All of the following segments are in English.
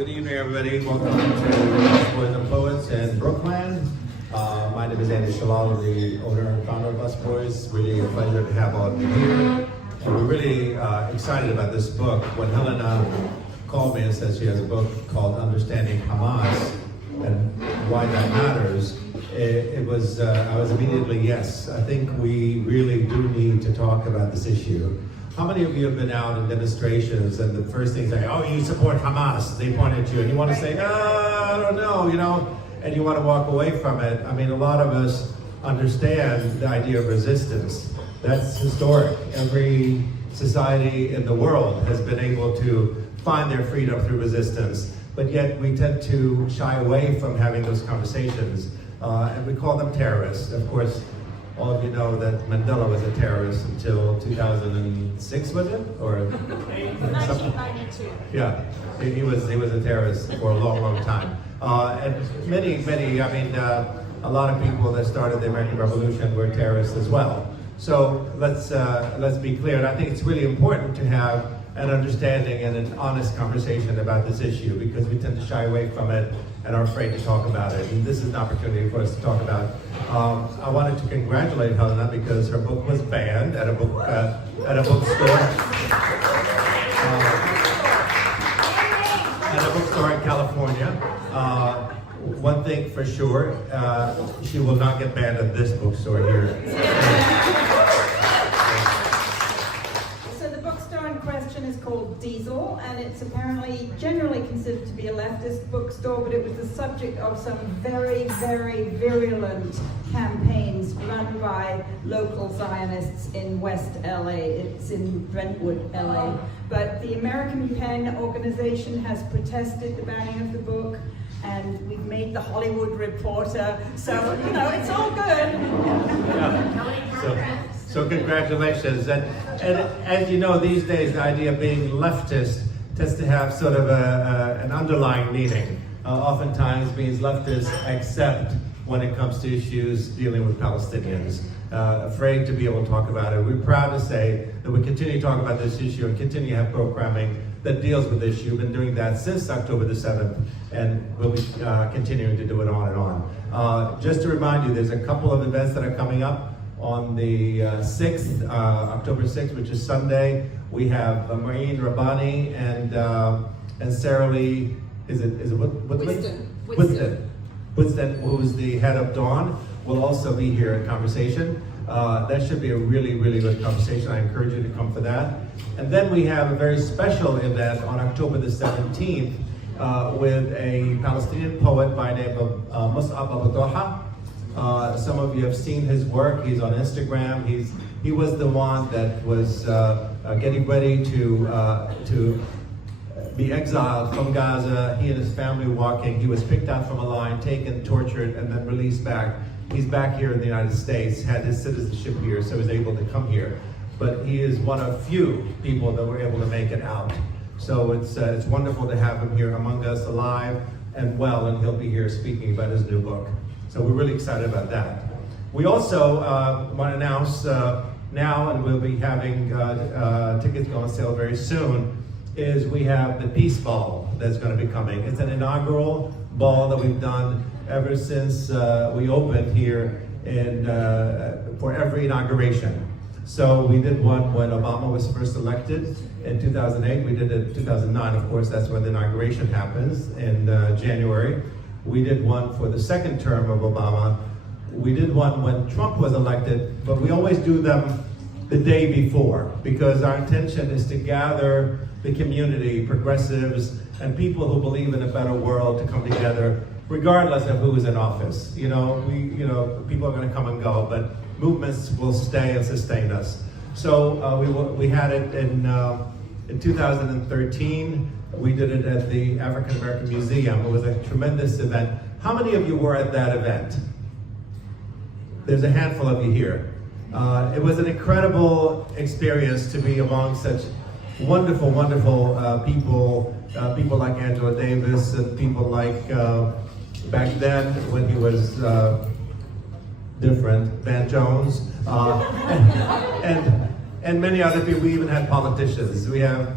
Good evening, everybody. Welcome to Boys and Poets in Brooklyn. My name is Andy Shalal, the owner and founder of Us Boys. Really a pleasure to have all of you here. And we're really excited about this book. When Helena called me and said she has a book called Understanding Hamas and why that matters, I was immediately yes. I think we really do need to talk about this issue. How many of you have been out in demonstrations and the first thing they say, oh, you support Hamas? They point at you and you want to say, I don't know, and you want to walk away from it. I mean, a lot of us understand the idea of resistance. That's historic. Every society in the world has been able to find their freedom through resistance, but yet we tend to shy away from having those conversations, and we call them terrorists. Of course, all of you know that Mandela was a terrorist until 2006, was it? Or 1992. Yeah, he was a terrorist for a long, long time. And a lot of people that started the American Revolution were terrorists as well. So let's be clear. And I think it's really important to have an understanding and an honest conversation about this issue, because we tend to shy away from it and are afraid to talk about it. And this is an opportunity for us to talk about. I wanted to congratulate Helena because her book was banned at a bookstore. At a bookstore in California. One thing for sure, she will not get banned at this bookstore here. Is called Diesel, and it's apparently generally considered to be a leftist bookstore, but it was the subject of some very, very virulent campaigns run by local Zionists in West LA. It's in Brentwood, LA. But the American Pen organization has protested the banning of the book, and we've made the Hollywood Reporter, so, it's all good. So congratulations. And as you know, these days, the idea of being leftist tends to have sort of an underlying meaning. Oftentimes means leftists accept when it comes to issues dealing with Palestinians. Afraid to be able to talk about it. We're proud to say that we continue to talk about this issue and continue to have programming that deals with this issue. We've been doing that since October the 7th, and we'll be continuing to do it on and on. Just to remind you, there's a couple of events that are coming up. On the 6th, October 6th, which is Sunday, we have Maureen Rabbani and Sarah Lee, is it Woodston, who's the head of Dawn, will also be here in conversation. That should be a really, really good conversation. I encourage you to come for that. And then we have a very special event on October the 17th with a Palestinian poet by the name of Mus'ab Abu Doha. Some of you have seen his work. He's on Instagram. He was the one that was getting ready to be exiled from Gaza. He and his family walking. He was picked out from a line, taken, tortured, and then released back. He's back here in the United States, had his citizenship here, so he was able to come here. But he is one of few people that were able to make it out. So it's wonderful to have him here among us, alive and well, and he'll be here speaking about his new book. So we're really excited about that. We also want to announce now, and we'll be having tickets go on sale very soon, is we have the Peace Ball that's going to be coming. It's an inaugural ball that we've done ever since we opened here for every inauguration. So we did one when Obama was first elected in 2008. We did it in 2009, of course, that's when the inauguration happens in January. We did one for the second term of Obama. We did one when Trump was elected, but we always do them the day before, because our intention is to gather the community, progressives, and people who believe in a better world to come together, regardless of who is in office. People are going to come and go, but movements will stay and sustain us. So we had it in 2013. We did it at the African American Museum. It was a tremendous event. How many of you were at that event? There's a handful of you here. It was an incredible experience to be among such wonderful, wonderful people, people like Angela Davis and people like, back then when he was different, Van Jones, and many other people. We even had politicians. We have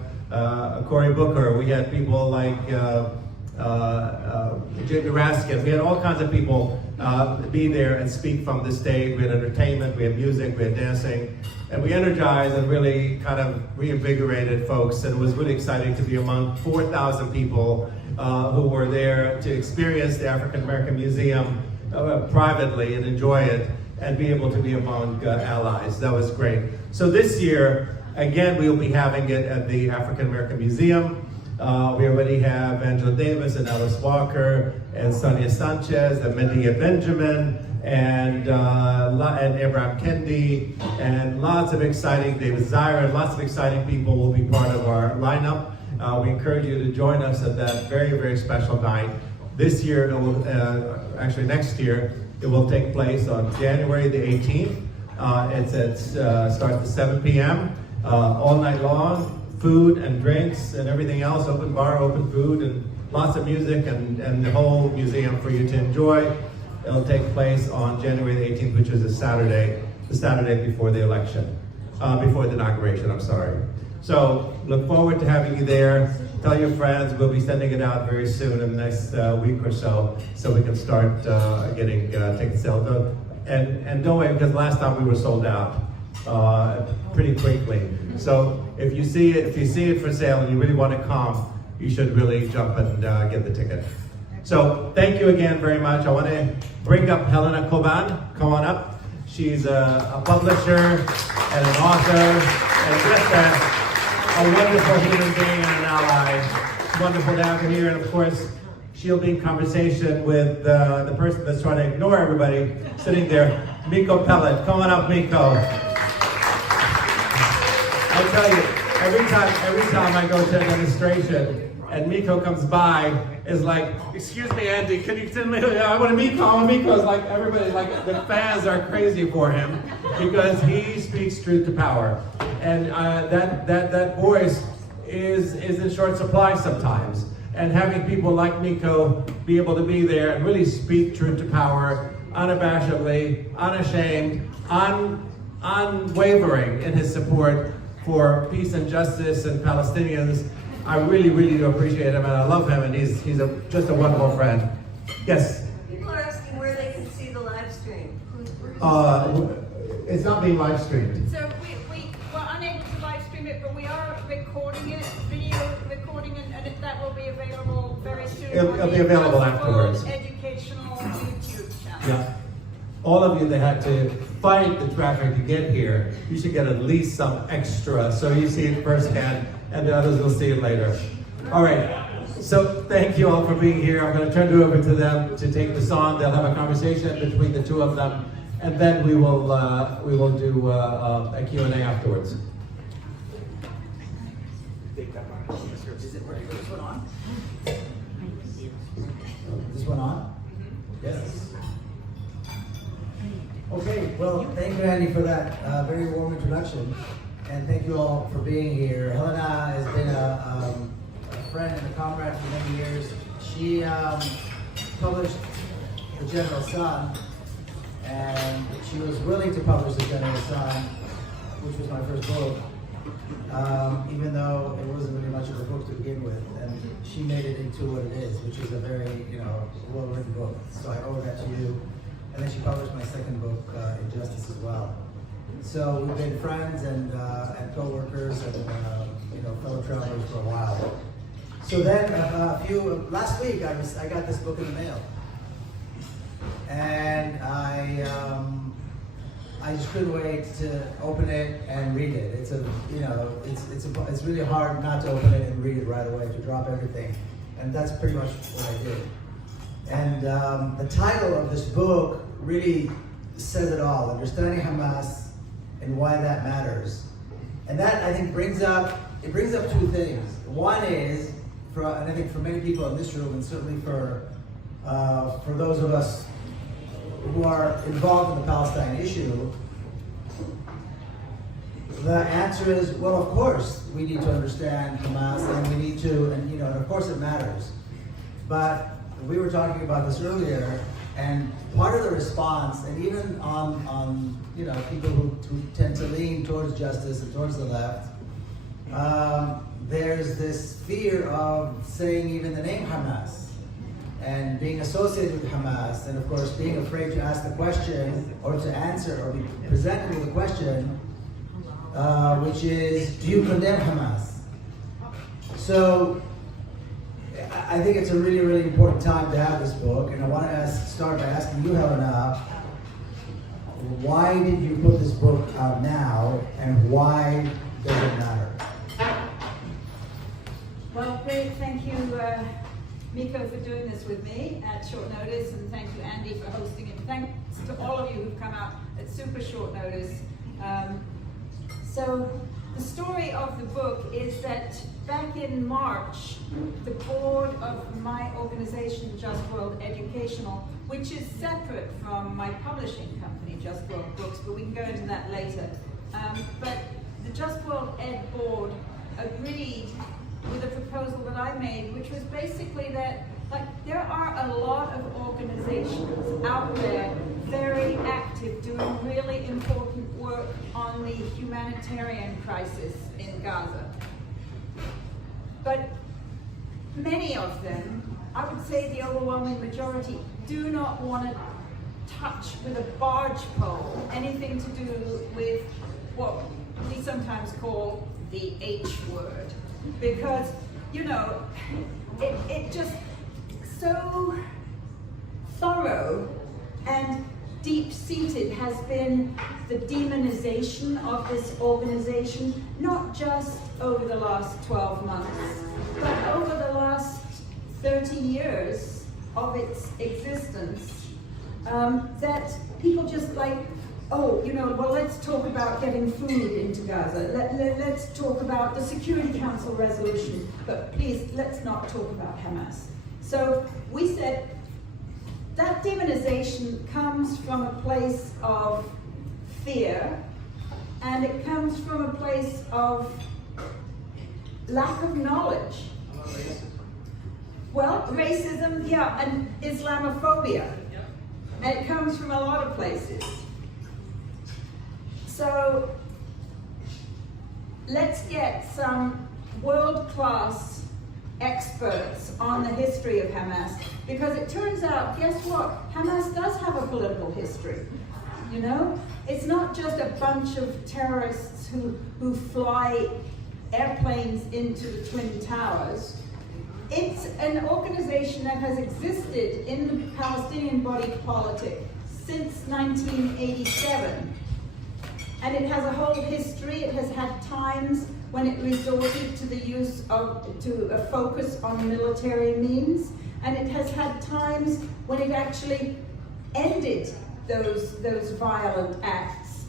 Cory Booker. We had people like Jamie Raskin. We had all kinds of people be there and speak from the stage. We had entertainment, we had music, we had dancing, and we energized and really kind of reinvigorated folks. And it was really exciting to be among 4,000 people who were there to experience the African American Museum privately and enjoy it, and be able to be among allies. That was great. So this year, again, we'll be having it at the African American Museum. We already have Angela Davis and Alice Walker and Sonia Sanchez and Medea Benjamin and Abraham Kendi, and lots of exciting, David Zyra, lots of exciting people will be part of our lineup. We encourage you to join us at that very, very special night. This year, it will, actually next year, it will take place on January the 18th. Starts at 7 p.m. All night long. Food and drinks and everything else, open bar, open food, and lots of music and the whole museum for you to enjoy. It'll take place on January the 18th, which is a Saturday, the Saturday before the election, before the inauguration, I'm sorry. So look forward to having you there. Tell your friends, we'll be sending it out very soon in the next week or so we can start getting ticket sales. And don't wait, because last time we were sold out pretty quickly. So if you see it for sale and you really want to come, you should really jump and get the ticket. So thank you again very much. I want to bring up Helena Coban. Come on up. She's a publisher and an author and just a wonderful human being and an ally. It's wonderful to have her here, and of course, she'll be in conversation with the person that's trying to ignore everybody sitting there, Miko Pellet. Come on up, Miko. I tell you, every time I go to a demonstration and Miko comes by, it's like, excuse me, Andy, can you tell me? I want a Miko. I want a Miko. It's like everybody, like the fans are crazy for him because he speaks truth to power, and that voice is in short supply sometimes. And having people like Miko be able to be there and really speak truth to power, unabashedly, unashamed, unwavering in his support for peace and justice and Palestinians. I really, really do appreciate him, and I love him, and he's just a wonderful friend. Yes? People are asking where they can see the live stream. It's not being live streamed. So we were unable to live stream it, but we are recording it, video recording it, and that will be available very soon. It'll be available afterwards. Educational YouTube channel. Yeah. All of you that had to fight the traffic to get here, you should get at least some extra so you see it firsthand, and the others will see it later. All right. So thank you all for being here. I'm going to turn it over to them to take this on. They'll have a conversation between the two of them, and then we will do a Q&A afterwards. Is it working? Is this one on? Is this one on? Yes. Okay, well, thank you, Andy, for that very warm introduction, and thank you all for being here. Helena has been a friend and a comrade for many years. She published The General Sun, and she was willing to publish The General Sun, which was my first book, even though it wasn't really much of a book to begin with, and she made it into what it is, which is a very, well-written book. So I owe that to you. And then she published my second book, Injustice, as well. So we've been friends and co-workers and fellow travelers for a while. So then last week I got this book in the mail, and I just couldn't wait to open it and read it. It's really hard not to open it and read it right away, to drop everything, and that's pretty much what I did. And the title of this book really says it all: Understanding Hamas and Why That Matters. And that, I think, brings up two things. One is, and I think for many people in this room, and certainly for those of us who are involved in the Palestine issue, the answer is, well, of course we need to understand Hamas, and we need to, and of course it matters. But we were talking about this earlier, and part of the response, and even on people who tend to lean towards justice and towards the left, there's this fear of saying even the name Hamas and being associated with Hamas, and of course being afraid to ask the question or to answer or be presented with a question, which is, do you condemn Hamas? So I think it's a really, really important time to have this book, and I want to start by asking you, Helena, why did you put this book out now, and why does it matter? Well, great. Thank you, Miko, for doing this with me at short notice, and thank you, Andy, for hosting it. Thanks to all of you who've come out at super short notice. So the story of the book is that back in March, the board of my organization, Just World Educational, which is separate from my publishing company, Just World Books, but we can go into that later. But the Just World Ed board agreed with a proposal that I made, which was basically that, like, there are a lot of organizations out there very active, doing really important work on the humanitarian crisis in Gaza. But many of them, I would say the overwhelming majority, do not want to touch with a barge pole anything to do with what we sometimes call the H word. Because, you know, it just so thorough and deep-seated has been the demonization of this organization, not just over the last 12 months, but over the last 30 years of its existence, that people just like, oh, you know, well, let's talk about getting food into Gaza. Let's talk about the Security Council resolution, but please, let's not talk about Hamas. So we said that demonization comes from a place of fear, and it comes from a place of lack of knowledge. Well, racism, yeah, and Islamophobia. And it comes from a lot of places. So let's get some world-class experts on the history of Hamas, because it turns out, guess what? Hamas does have a political history. You know, it's not just a bunch of terrorists who fly airplanes into the Twin Towers. It's an organization that has existed in the Palestinian body politic since 1987. And it has a whole history. It has had times when it resorted to the use of, to a focus on military means. And it has had times when it actually ended those violent acts.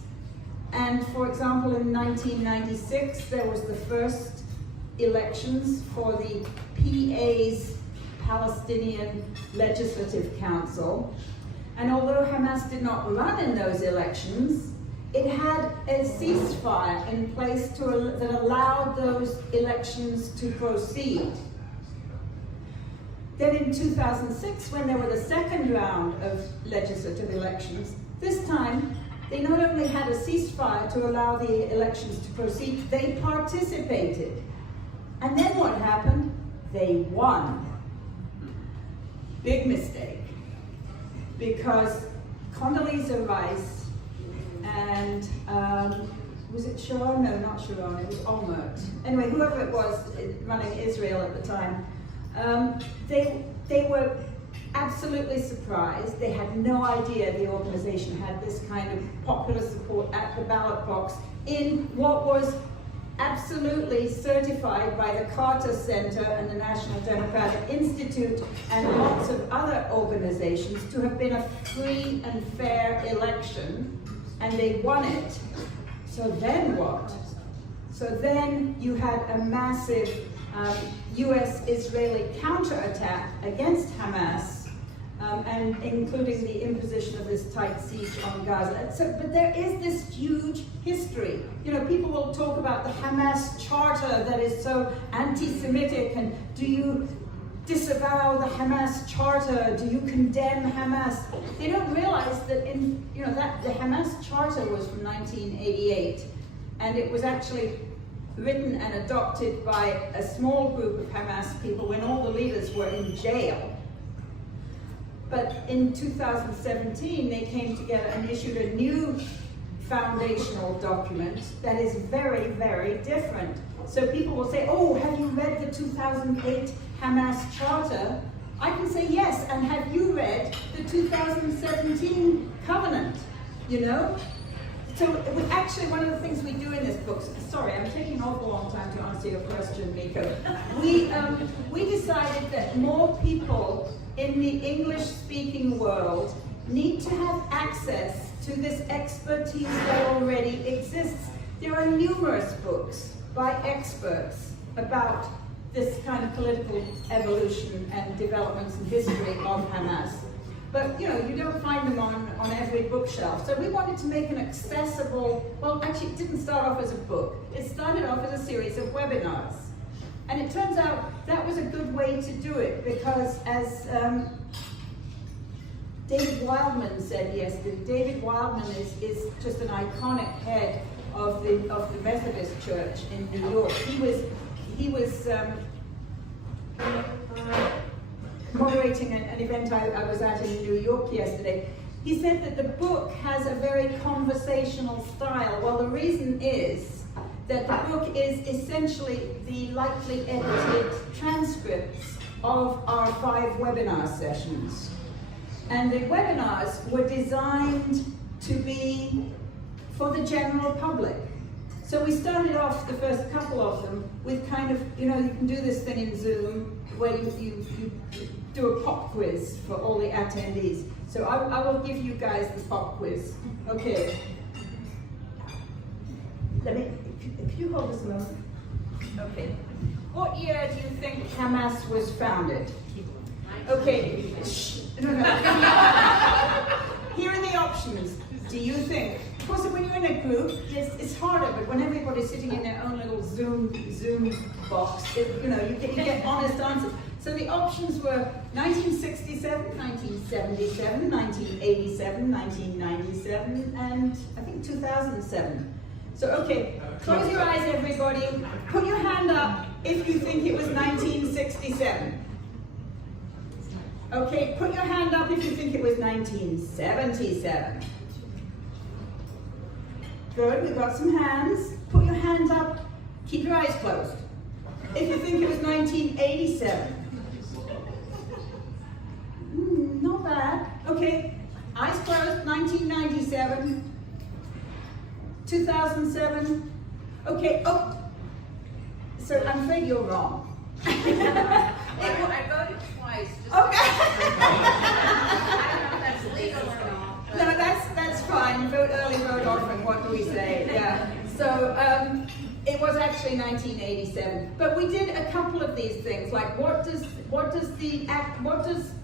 And for example, in 1996, there was the first elections for the PA's Palestinian Legislative Council. And although Hamas did not run in those elections, it had a ceasefire in place that allowed those elections to proceed. Then in 2006, when there were the second round of legislative elections, this time they not only had a ceasefire to allow the elections to proceed, they participated. And then what happened? They won. Big mistake. Because Condoleezza Rice and, was it Sharon? No, not Sharon, it was Olmert. Anyway, whoever it was running Israel at the time, they were absolutely surprised. They had no idea the organization had this kind of popular support at the ballot box in what was absolutely certified by the Carter Center and the National Democratic Institute and lots of other organizations to have been a free and fair election, and they won it. So then what? So then you had a massive US-Israeli counterattack against Hamas, and including the imposition of this tight siege on Gaza. So, but there is this huge history. You know, people will talk about the Hamas charter that is so anti-Semitic, and do you disavow the Hamas charter? Do you condemn Hamas? They don't realize that that the Hamas charter was from 1988, and it was actually written and adopted by a small group of Hamas people when all the leaders were in jail. But in 2017, they came together and issued a new foundational document that is very, very different. So people will say, oh, have you read the 2008 Hamas Charter? I can say yes, and have you read the 2017 Covenant? You know? So actually, one of the things we do in this book, sorry, I'm taking an awful long time to answer your question, Miko. We decided that more people in the English-speaking world need to have access to this expertise that already exists. There are numerous books by experts about this kind of political evolution and developments and history of Hamas. But you know, you don't find them on every bookshelf. So we wanted to make an accessible, well actually it didn't start off as a book. It started off as a series of webinars. And it turns out that was a good way to do it because as David Wildman said yesterday, David Wildman is just an iconic head of the Methodist Church in New York. He was moderating an event I was at in New York yesterday. He said that the book has a very conversational style. Well, the reason is that the book is essentially the lightly edited transcripts of our 5 webinar sessions. And the webinars were designed to be for the general public. So we started off the first couple of them with kind of, you know, you can do this thing in Zoom where you do a pop quiz for all the attendees. So I will give you guys the pop quiz. Okay. Could you hold this a moment? Okay. What year do you think Hamas was founded? Okay. Shh. No. Here are the options. Do you think? Of course, when you're in a group, it's harder. But when everybody's sitting in their own little Zoom box, you get honest answers. So the options were 1967, 1977, 1987, 1997, and I think 2007. So, okay, close your eyes, everybody. Put your hand up if you think it was 1967. Okay, put your hand up if you think it was 1977. Good, we've got some hands. Put your hand up. Keep your eyes closed. If you think it was 1987. Not bad. Okay, eyes closed, 1997. 2007. Okay, oh, so I'm afraid you're wrong. I voted twice. Okay. I don't know if that's legal or not. No, that's fine. Vote early, vote often. What do we say? Yeah. So it was actually 1987. But we did a couple of these things, like what does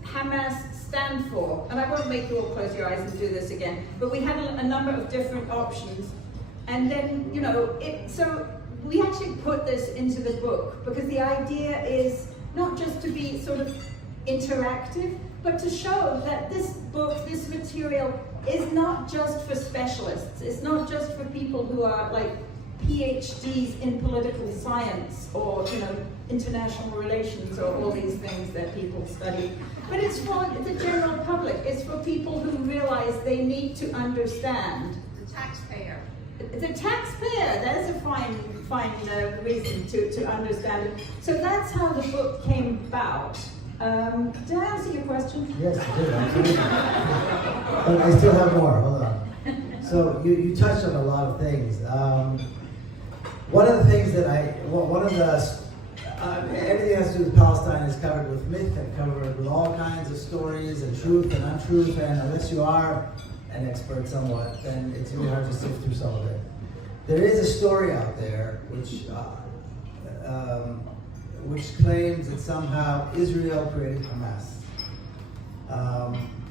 Hamas stand for? And I won't make you all close your eyes and do this again. But we had a number of different options. And then, so we actually put this into the book because the idea is not just to be sort of interactive, but to show that this book, this material, is not just for specialists. It's not just for people who are like PhDs in political science or, international relations or all these things that people study. But it's for the general public. It's for people who realize they need to understand. The taxpayer. The taxpayer, that is a fine reason to understand it. So that's how the book came about. Did I answer your question? Yes, you did, absolutely. But I still have more, hold on. So you touched on a lot of things. One of the things that everything that has to do with Palestine is covered with myth and covered with all kinds of stories and truth and untruth, and unless you are an expert somewhat, then it's really hard to sift through some of it. There is a story out there which claims that somehow Israel created Hamas.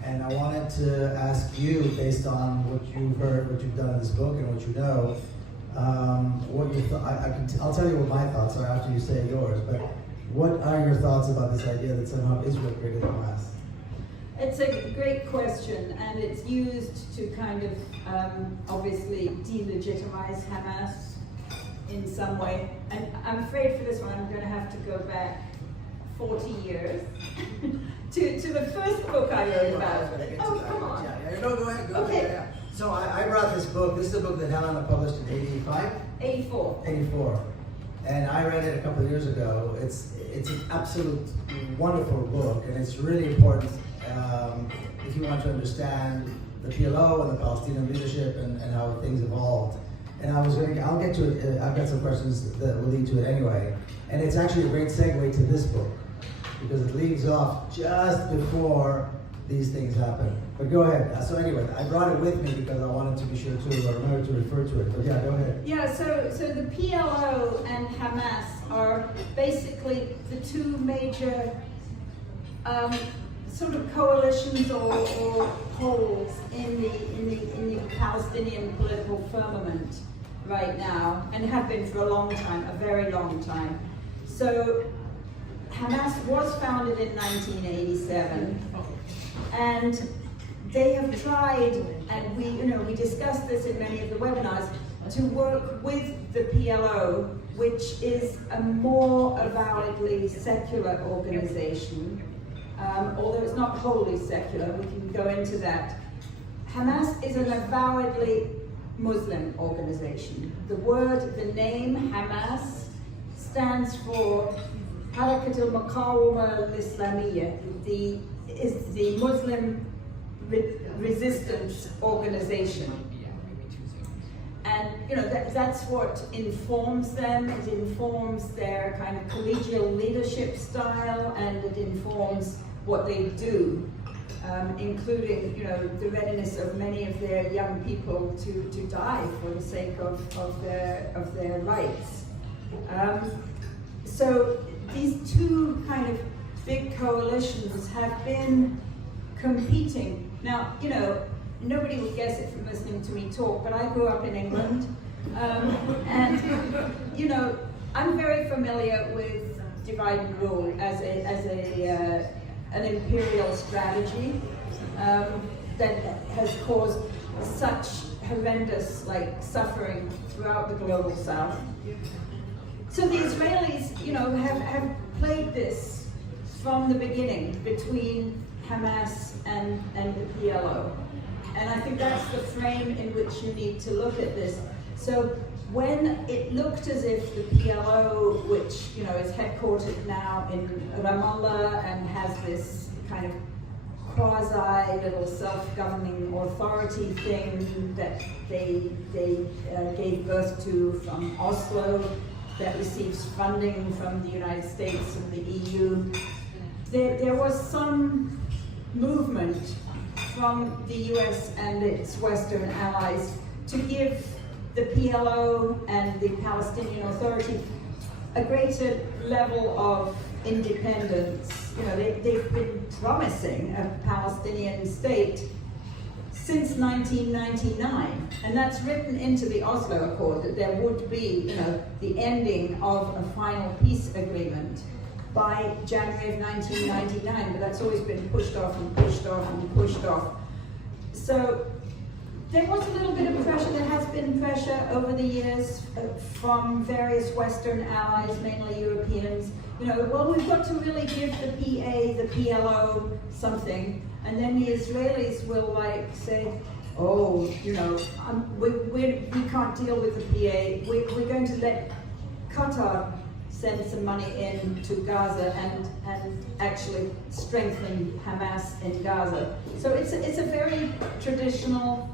And I wanted to ask you, based on what you've heard, what you've done in this book, and what you know, what your I'll tell you what my thoughts are after you say yours. But what are your thoughts about this idea that somehow Israel created Hamas? It's a great question, and it's used to kind of obviously delegitimize Hamas. in some way. And I'm afraid for this one, I'm going to have to go back 40 years to the first book I wrote about. Oh, come on. Yeah, no, go ahead. Okay. Yeah. So I brought this book. This is a book that Helena published in 85? 84. 84. And I read it a couple of years ago. It's an absolute wonderful book, and it's really important if you want to understand the PLO and the Palestinian leadership and how things evolved. And I'll get to it. I've got some questions that will lead to it anyway. And it's actually a great segue to this book because it leads off just before these things happen. But go ahead. So anyway, I brought it with me because I wanted to be sure to remember to refer to it. But yeah, go ahead. Yeah, so the PLO and Hamas are basically the two major sort of coalitions or poles in the Palestinian political firmament right now, and have been for a long time, a very long time. So Hamas was founded in 1987, and they have tried, and we discussed this in many of the webinars, to work with the PLO, which is a more avowedly secular organization, although it's not wholly secular. We can go into that. Hamas is an avowedly Muslim organization. The name Hamas stands for Harakat al-Muqawama al-Islamiyya, the Muslim resistance organization. And that's what informs them. It informs their kind of collegial leadership style, and it informs what they do, including the readiness of many of their young people to die for the sake of their rights. So these two kind of big coalitions have been competing. Now, nobody would guess it from listening to me talk, but I grew up in England, and I'm very familiar with divide and rule as an imperial strategy that has caused such horrendous suffering throughout the global south. So the Israelis, have played this from the beginning between Hamas and the PLO. And I think that's the frame in which you need to look at this. So when it looked as if the PLO, which is headquartered now in Ramallah and has this kind of quasi little self-governing authority thing that they gave birth to from Oslo, that receives funding from the United States and the EU, there was some movement from the US and its Western allies to give the PLO and the Palestinian Authority a greater level of independence. They've been promising a Palestinian state since 1999, and that's written into the Oslo Accord that there would be, the ending of a final peace agreement by January of 1999, but that's always been pushed off and pushed off and pushed off. So there was a little bit of pressure. There has been pressure over the years from various Western allies, mainly Europeans. Well, we've got to really give the PA, the PLO something, and then the Israelis will say, oh, we can't deal with the PA. We're going to let Qatar send some money in to Gaza and actually strengthen Hamas in Gaza. So it's a very traditional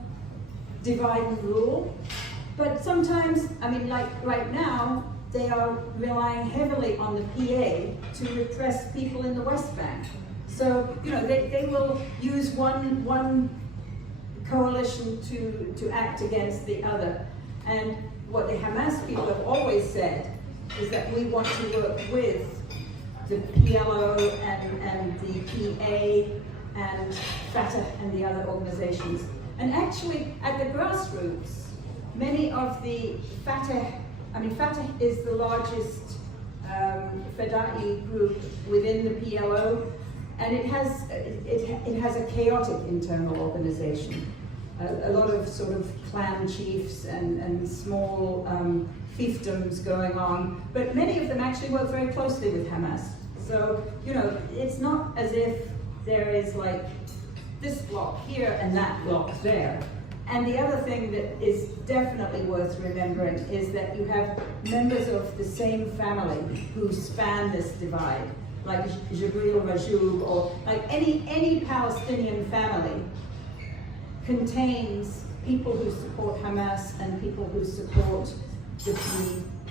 divide and rule. But sometimes, like right now, they are relying heavily on the PA to repress people in the West Bank. So, they will use one coalition to act against the other. And what the Hamas people have always said is that we want to work with the PLO and the PA and Fatah and the other organizations. And actually, at the grassroots, many of the Fatah is the largest Fada'i group within the PLO, and it has a chaotic internal organization. a lot of sort of clan chiefs and small fiefdoms going on, but many of them actually work very closely with Hamas. So, you know, it's not as if there is like this block here and that block there. And the other thing that is definitely worth remembering is that you have members of the same family who span this divide, like Jibril Rajoub, or like any Palestinian family contains people who support Hamas and people who support the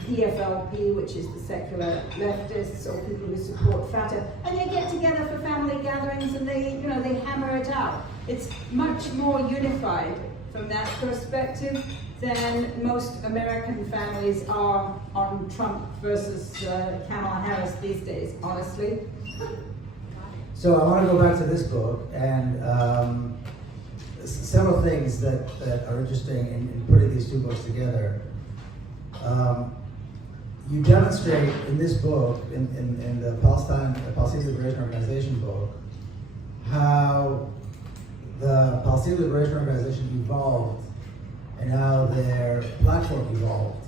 PFLP, which is the secular leftists, or people who support Fatah, and they get together for family gatherings and they hammer it out. It's much more unified from that perspective than most American families are on Trump versus Kamala Harris these days, honestly. So I want to go back to this book and several things that are interesting in putting these two books together. You demonstrate in this book, in the Palestinian Liberation Organization book, how the Palestinian Liberation Organization evolved and how their platform evolved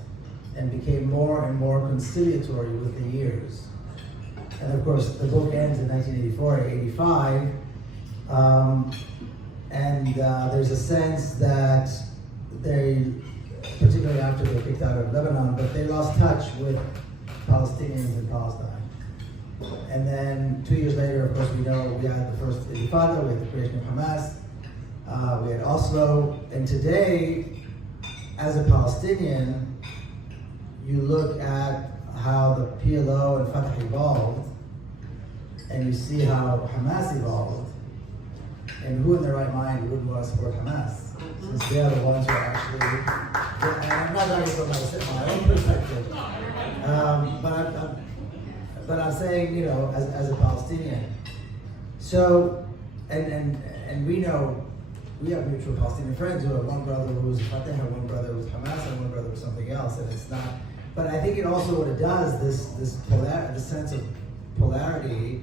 and became more and more conciliatory with the years. And of course, the book ends in 1984, 85, and there's a sense that they, particularly after they were kicked out of Lebanon, but they lost touch with Palestinians in Palestine. And then 2 years later, of course, we know we had the first Intifada, we had the creation of Hamas, we had Oslo, and today, as a Palestinian, you look at how the PLO and Fatah evolved, and you see how Hamas evolved, and who in their right mind wouldn't want to support Hamas? Since they are the ones who are actually, and I'm not talking from my own perspective, but I'm saying, you know, as a Palestinian. So, and we know, we have mutual Palestinian friends who have one brother who was Fatah, one brother who was Hamas, and one brother was something else, and it's not. But I think it also, what it does, this sense of polarity,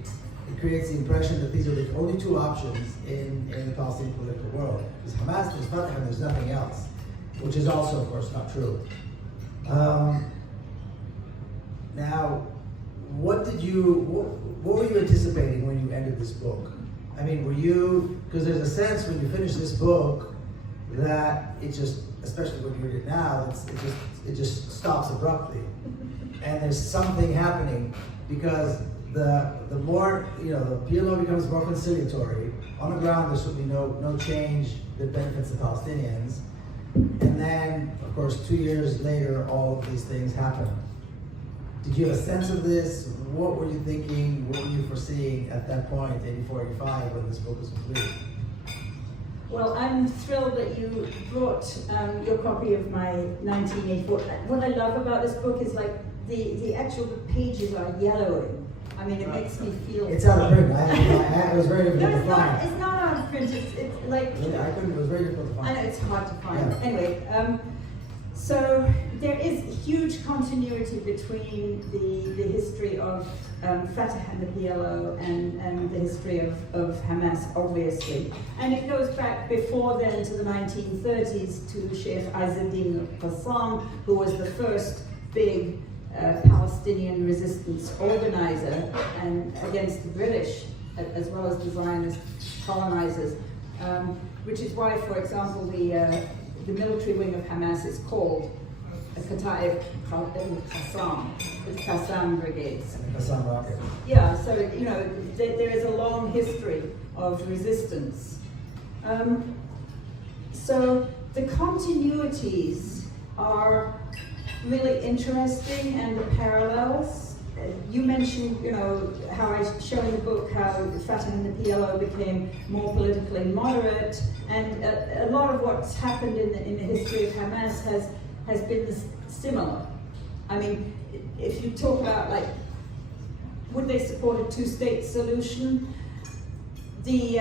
it creates the impression that these are the only two options in the Palestinian political world. There's Hamas, there's Fatah, and there's nothing else, which is also, of course, not true. Now, what were you anticipating when you ended this book? I mean, were you, because there's a sense when you finish this book that it just, especially when you read it now, it just stops abruptly. And there's something happening because the more, you know, the PLO becomes more conciliatory. On the ground, there's certainly no change that benefits the Palestinians. And then, of course, 2 years later, all of these things happen. Did you have a sense of this? What were you thinking? What were you foreseeing at that point, 84, 85, when this book was complete? Well, I'm thrilled that you brought your copy of my 1984. What I love about this book is like the actual pages are yellowing. I mean, it makes me feel. It's out of print. It was very difficult to find. It's not out of print. It's like. Yeah, it was very difficult to find. I know it's hard to find. Yeah. Anyway, so there is huge continuity between the history of Fatah and the PLO and the history of Hamas, obviously. And it goes back before then to the 1930s to Sheikh Izzeddin Qassam, who was the first big Palestinian resistance organizer and against the British, as well as the Zionist colonizers, which is why, for example, the military wing of Hamas is called Kataib Qassam, the Qassam brigades. Qassam rocket. Yeah, so you know there is a long history of resistance. So the continuities are really interesting, and the parallels. You mentioned, you know, how I show in the book how Fatah and the PLO became more politically moderate, and a lot of what's happened in the history of Hamas has been similar. I mean, if you talk about like, would they support a two-state solution? The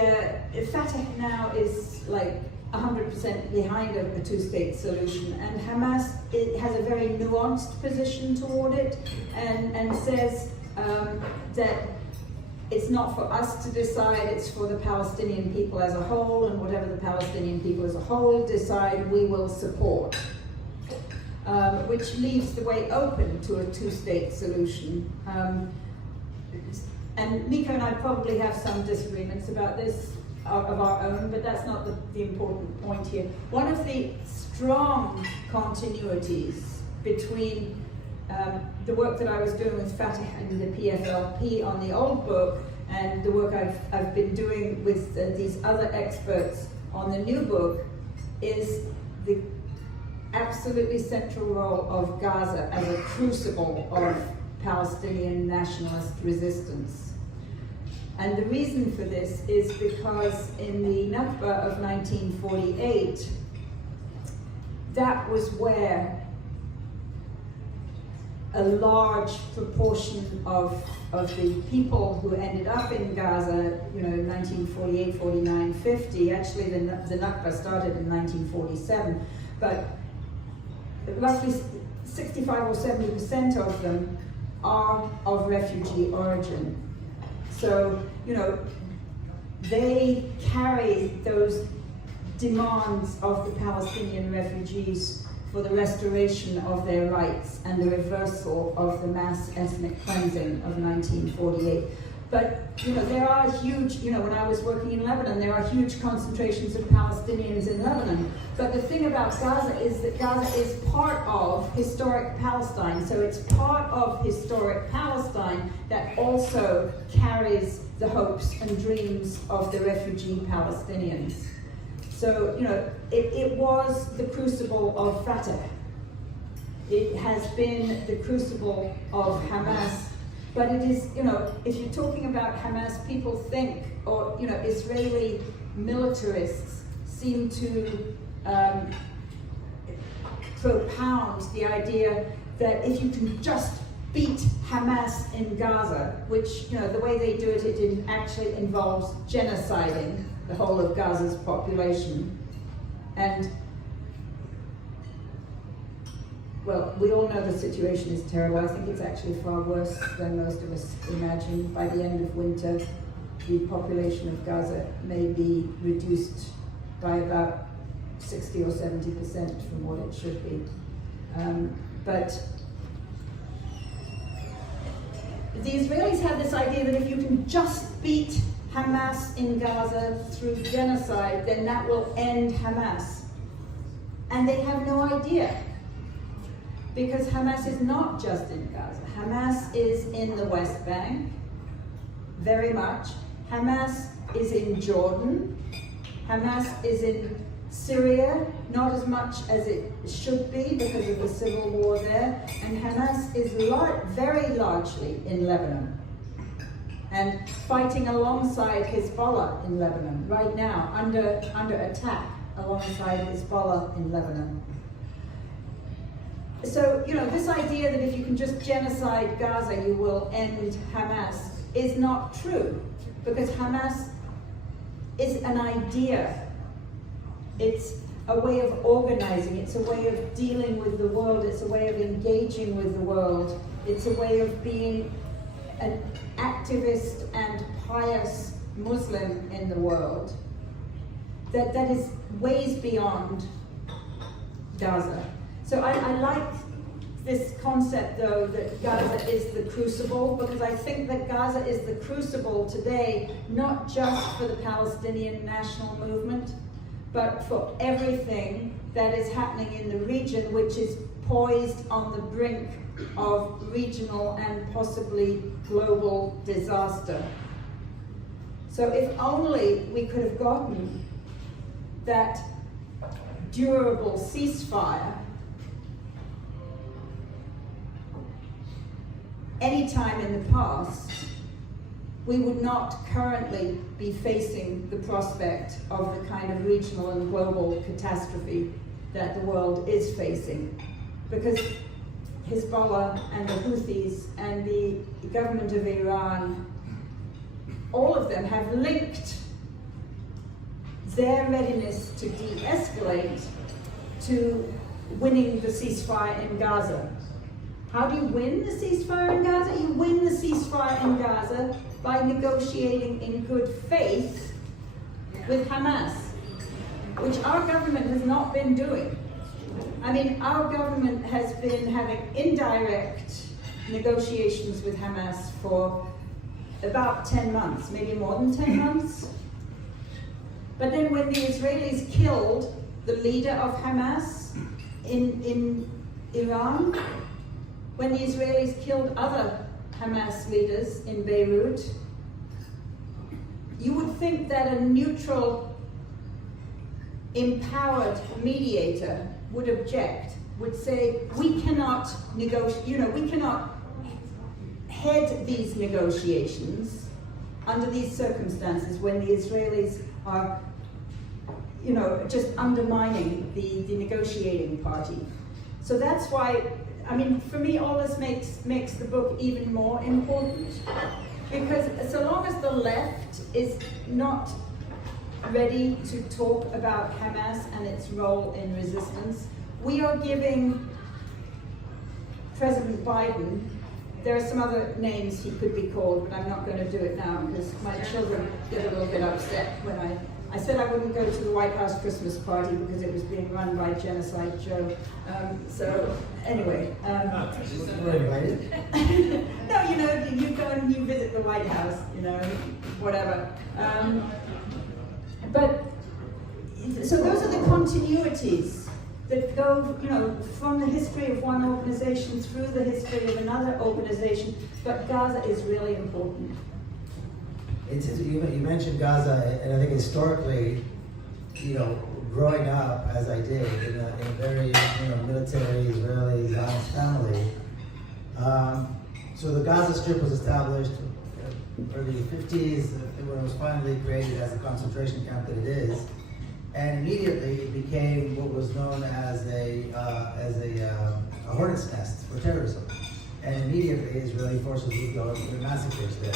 Fatah now is like 100% behind a two-state solution, and Hamas has a very nuanced position toward it, and says that it's not for us to decide, it's for the Palestinian people as a whole, and whatever the Palestinian people as a whole decide, we will support. Which leaves the way open to a two-state solution. And Miko and I probably have some disagreements about this of our own, but that's not the important point here. One of the strong continuities between the work that I was doing with Fatah and the PFLP on the old book and the work I've been doing with these other experts on the new book is the absolutely central role of Gaza as a crucible of Palestinian nationalist resistance. And the reason for this is because in the Nakba of 1948, that was where a large proportion of the people who ended up in Gaza, 1948, 49, 50, actually the Nakba started in 1947, but roughly 65 or 70% of them are of refugee origin. So, they carry those demands of the Palestinian refugees for the restoration of their rights and the reversal of the mass ethnic cleansing of 1948. But there are huge, when I was working in Lebanon, there are huge concentrations of Palestinians in Lebanon. But the thing about Gaza is that Gaza is part of historic Palestine. So it's part of historic Palestine that also carries the hopes and dreams of the refugee Palestinians. So, it was the crucible of Fatah. It has been the crucible of Hamas. But it is, if you're talking about Hamas, people think, or, Israeli militarists seem to propound the idea that if you can just beat Hamas in Gaza, which, the way they do it, it actually involves genociding the whole of Gaza's population. And well, we all know the situation is terrible. I think it's actually far worse than most of us imagine. By the end of winter, the population of Gaza may be reduced by about 60 or 70% from what it should be. But the Israelis have this idea that if you can just beat Hamas in Gaza through genocide, then that will end Hamas. And they have no idea. Because Hamas is not just in Gaza. Hamas is in the West Bank, very much. Hamas is in Jordan. Hamas is in Syria, not as much as it should be because of the civil war there. And Hamas is very largely in Lebanon and fighting alongside Hezbollah in Lebanon right now, under attack alongside Hezbollah in Lebanon. So, this idea that if you can just genocide Gaza, you will end Hamas is not true, because Hamas is an idea. It's a way of organizing, it's a way of dealing with the world, it's a way of engaging with the world, it's a way of being an activist and pious Muslim in the world that is ways beyond Gaza. So I like this concept, though, that Gaza is the crucible, because I think that Gaza is the crucible today, not just for the Palestinian national movement, but for everything that is happening in the region, which is poised on the brink of regional and possibly global disaster. So if only we could have gotten that durable ceasefire any time in the past, we would not currently be facing the prospect of the kind of regional and global catastrophe that the world is facing. Because Hezbollah and the Houthis and the government of Iran, all of them have linked their readiness to de-escalate to winning the ceasefire in Gaza. How do you win the ceasefire in Gaza? You win the ceasefire in Gaza by negotiating in good faith with Hamas, which our government has not been doing. I mean, our government has been having indirect negotiations with Hamas for about 10 months, maybe more than 10 months. But then when the Israelis killed the leader of Hamas in Iran, when the Israelis killed other Hamas leaders in Beirut, you would think that a neutral, empowered mediator would object, would say, we cannot negotiate, we cannot head these negotiations under these circumstances when the Israelis are, just undermining the negotiating party. So that's why, I mean, for me, all this makes the book even more important, because so long as the left is not ready to talk about Hamas and its role in resistance, we are giving President Biden, there are some other names he could be called, but I'm not going to do it now because my children get a little bit upset when I said I wouldn't go to the White House Christmas party because it was being run by Genocide Joe. So anyway. We're invited. No, you go and you visit the White House, whatever. But, so those are the continuities that go, from the history of one organization through the history of another organization, but Gaza is really important. You mentioned Gaza, and I think historically, growing up as I did in a very military Israeli Zionist family, so the Gaza Strip was established early 50s when it was finally created as a concentration camp that it is, and immediately it became what was known as a hornet's nest for terrorism. And immediately Israeli forces would go and massacres there,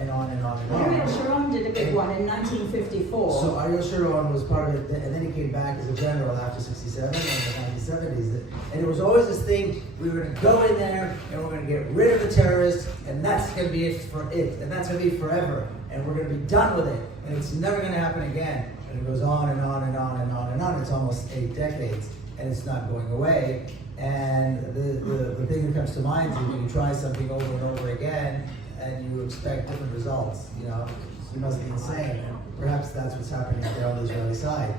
and on and on and on. Ariel Sharon did a big one in 1954. So Ariel Sharon was part of it, and then he came back as a general after 67 and the 1970s. And it was always this thing, we were going to go in there, and we're going to get rid of the terrorists, and that's going to be it for it, and that's going to be forever, and we're going to be done with it, and it's never going to happen again. And it goes on and on and on and on and on. It's almost 8 decades, and it's not going away. And the thing that comes to mind is when you try something over and over again and you expect different results, you must be insane. And perhaps that's what's happening there on the Israeli side.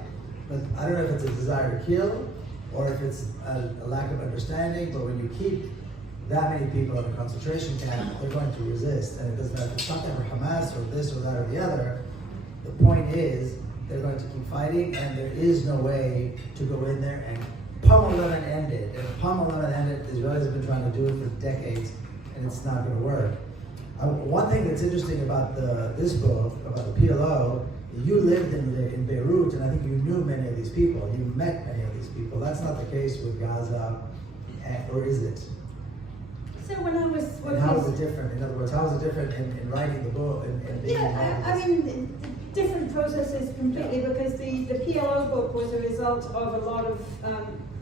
But I don't know if it's a desire to kill or if it's a lack of understanding, but when you keep that many people in a concentration camp, they're going to resist. And it doesn't matter if it's something for Hamas or this or that or the other. The point is, they're going to keep fighting, and there is no way to go in there and pummel them and end it. And pummel them and end it, Israelis have been trying to do it for decades, and it's not going to work. One thing that's interesting about this book, about the PLO, you lived in Beirut, and I think you knew many of these people. You met many of these people. That's not the case with Gaza, or is it? So when I was... And how is it different? In other words, how is it different in writing the book and being involved in this? Different processes completely, because the PLO book was a result of a lot of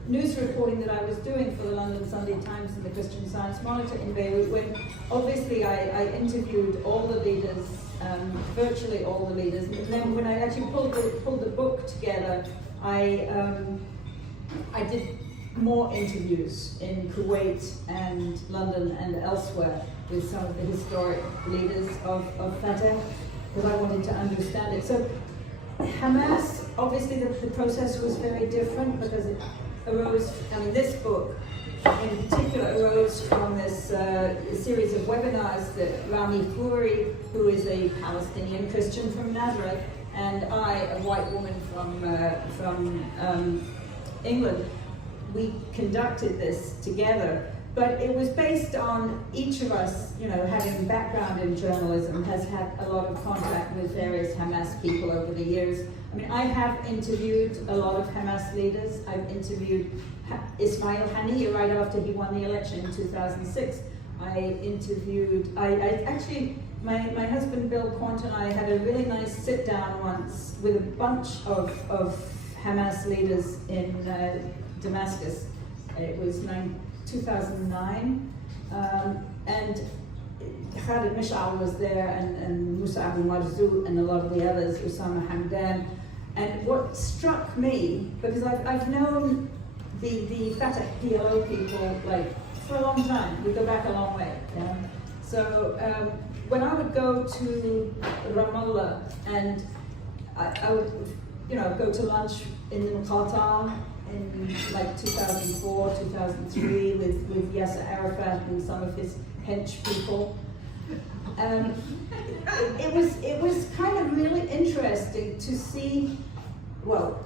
news reporting that I was doing for the London Sunday Times and the Christian Science Monitor in Beirut, when obviously I interviewed all the leaders, virtually all the leaders, and then when I actually pulled the book together, I did more interviews in Kuwait and London and elsewhere with some of the historic leaders of Fatah, because I wanted to understand it. So Hamas, obviously the process was very different because it arose, this book in particular arose from this series of webinars that Rami Khouri, who is a Palestinian Christian from Nazareth, and I, a white woman from England, we conducted this together. But it was based on each of us, having background in journalism, has had a lot of contact with various Hamas people over the years. I have interviewed a lot of Hamas leaders. I've interviewed Ismail Haniyeh right after he won the election in 2006. My husband Bill Quant and I had a really nice sit down once with a bunch of Hamas leaders in Damascus. It was 2009, and Khalid Mish'al was there, and Musa Abu Marzouk, and a lot of the others, Osama Hamdan. And what struck me, because I've known the Fatah PLO people like for a long time. We go back a long way. Yeah? So when I would go to Ramallah, and I would, go to lunch in Qatar in like 2004, 2003 with Yasser Arafat and some of his hench people. It was kind of really interesting to see. Well,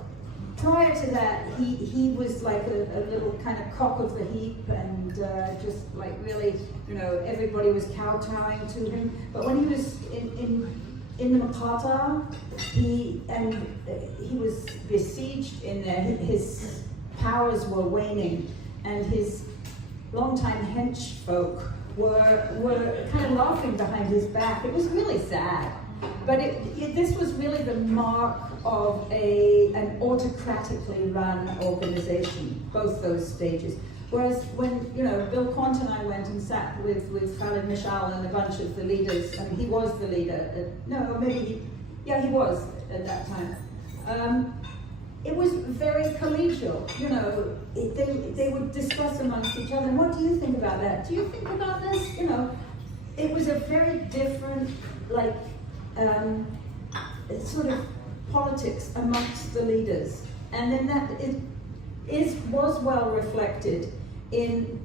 prior to that, he was like a little kind of cock of the heap, and just like really, everybody was kowtowing to him. But when he was in the Qatar, he was besieged in there. His powers were waning, and his longtime hench folk were kind of laughing behind his back. It was really sad. But this was really the mark of an autocratically run organization, both those stages. Whereas when, Bill Quant and I went and sat with Khalid Mish'al and a bunch of the leaders, he was the leader. He was at that time. It was very collegial, they would discuss amongst each other, what do you think about that? Do you think about this? It was a very different, sort of politics amongst the leaders. And then that was well reflected in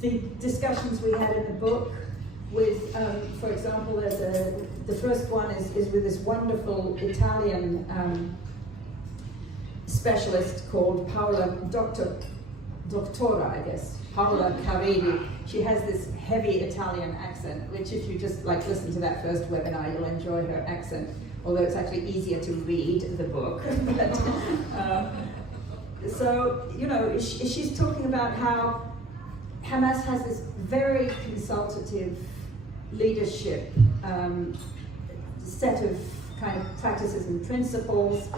the discussions we had in the book with, for example, the first one is with this wonderful Italian specialist called Paola Doctora, I guess, Paola Caridi. She has this heavy Italian accent, which if you just listen to that first webinar, you'll enjoy her accent, although it's actually easier to read the book. So, she's talking about how Hamas has this very consultative leadership set of kind of practices and principles.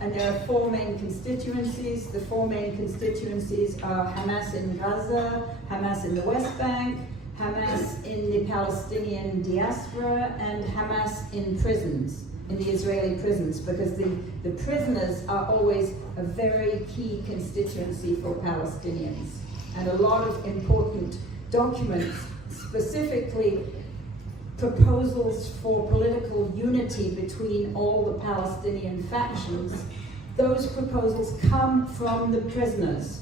And there are four main constituencies. The four main constituencies are Hamas in Gaza, Hamas in the West Bank, Hamas in the Palestinian diaspora, and Hamas in prisons, in the Israeli prisons, because the prisoners are always a very key constituency for Palestinians. And a lot of important documents, specifically proposals for political unity between all the Palestinian factions, those proposals come from the prisoners.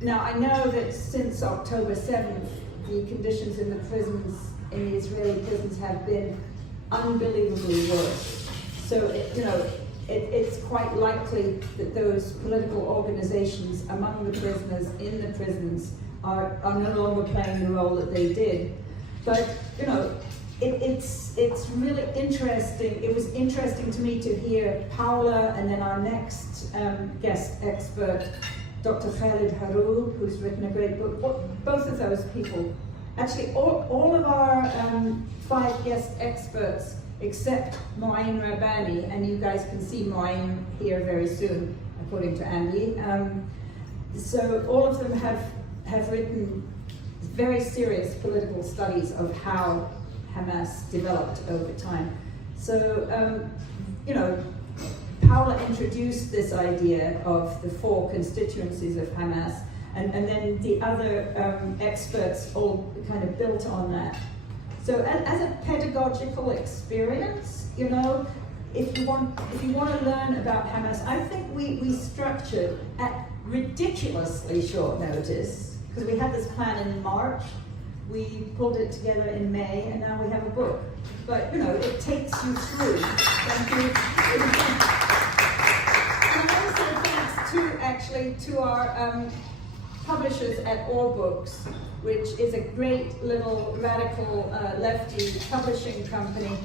Now, I know that since October 7th, the conditions in the prisons, in the Israeli prisons, have been unbelievably worse. So, it's quite likely that those political organizations among the prisoners in the prisons are no longer playing the role that they did. But, it's really interesting. It was interesting to me to hear Paola and then our next guest expert, Dr. Khalid Haroul, who's written a great book. Both of those people, actually all of our 5 guest experts, except Moain Rabbani, and you guys can see Moain here very soon, according to Andy. So all of them have written very serious political studies of how Hamas developed over time. So, Paola introduced this idea of the 4 constituencies of Hamas, and then the other experts all kind of built on that. So as a pedagogical experience, if you want to learn about Hamas, I think we structured at ridiculously short notice, because we had this plan in March, we pulled it together in May, and now we have a book. But, it takes you through. Thank you. And also thanks to our publishers at All Books, which is a great little radical lefty publishing company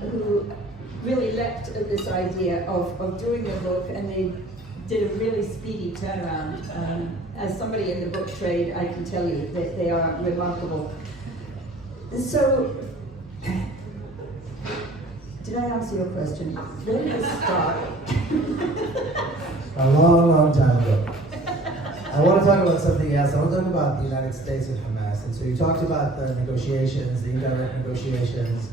who really leapt at this idea of doing a book, and they did a really speedy turnaround. As somebody in the book trade, I can tell you that they are remarkable. So, did I answer your question? Where did I start? A long, long time ago. I want to talk about something else. I want to talk about the United States and Hamas. And so you talked about the negotiations, the indirect negotiations,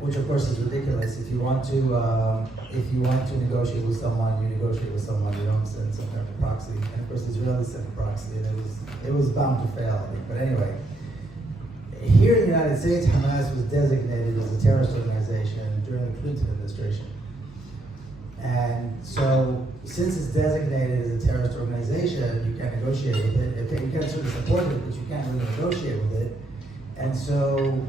which of course is ridiculous. If you want to negotiate with someone, you negotiate with someone. You don't send some kind of proxy. And of course, the Israelis sent a proxy, and it was bound to fail, I think. But anyway, here in the United States, Hamas was designated as a terrorist organization during the Clinton administration. And so, since it's designated as a terrorist organization, you can't negotiate with it. You can sort of support it, but you can't really negotiate with it. And so,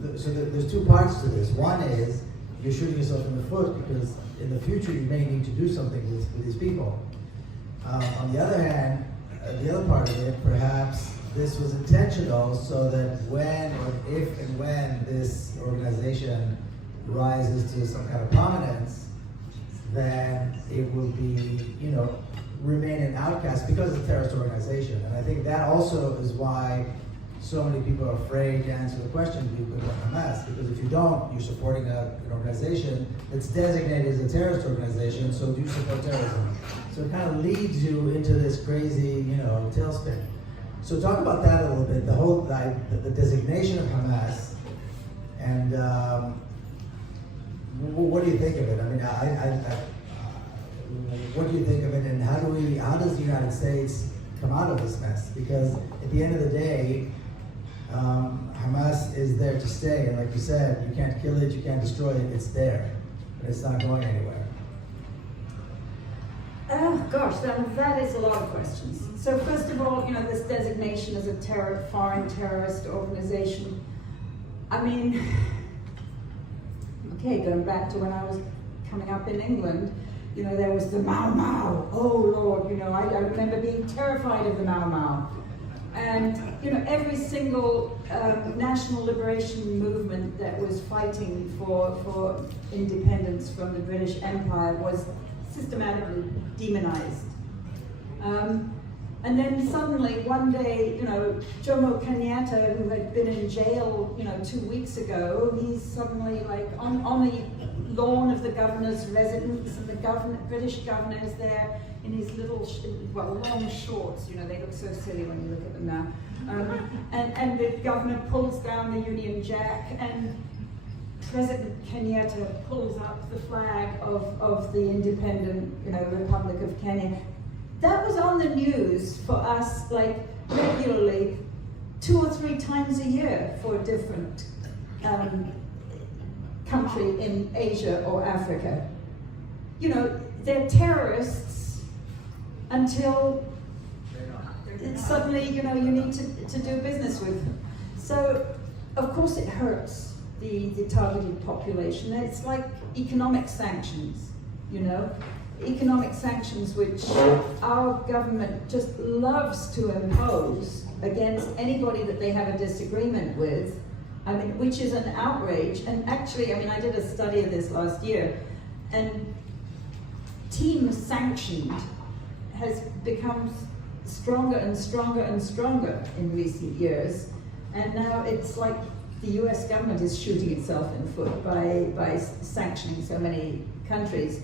there's two parts to this. One is you're shooting yourself in the foot because in the future you may need to do something with these people. On the other hand, the other part of it, perhaps this was intentional so that when or if and when this organization rises to some kind of prominence, then it will be, remain an outcast because it's a terrorist organization. And I think that also is why so many people are afraid to answer the question, do you support Hamas? Because if you don't, you're supporting an organization that's designated as a terrorist organization, so do you support terrorism? So it kind of leads you into this crazy, tailspin. So talk about that a little bit, the designation of Hamas, and what do you think of it? I mean, what do you think of it, and how does the United States come out of this mess? Because at the end of the day, Hamas is there to stay, and like you said, you can't kill it, you can't destroy it, it's there, but it's not going anywhere. Oh gosh, that is a lot of questions. So first of all, this designation as a foreign terrorist organization, I mean, okay, going back to when I was coming up in England, there was the Mau Mau. Oh Lord, I remember being terrified of the Mau Mau. And, every single national liberation movement that was fighting for independence from the British Empire was systematically demonized. And then suddenly, one day, Jomo Kenyatta, who had been in jail, 2 weeks ago, he's suddenly on the lawn of the governor's residence, and the British governor is there in his little, long shorts. They look so silly when you look at them now. And the governor pulls down the Union Jack, and President Kenyatta pulls up the flag of the independent, Republic of Kenya. That was on the news for us, regularly, 2 or 3 times a year for a different country in Asia or Africa. They're terrorists until suddenly, you need to do business with them. So, of course it hurts the targeted population. It's like economic sanctions, economic sanctions which our government just loves to impose against anybody that they have a disagreement with, which is an outrage. And actually, I did a study of this last year, and team sanctioned has become stronger and stronger and stronger in recent years, and now it's like the US government is shooting itself in the foot by sanctioning so many countries,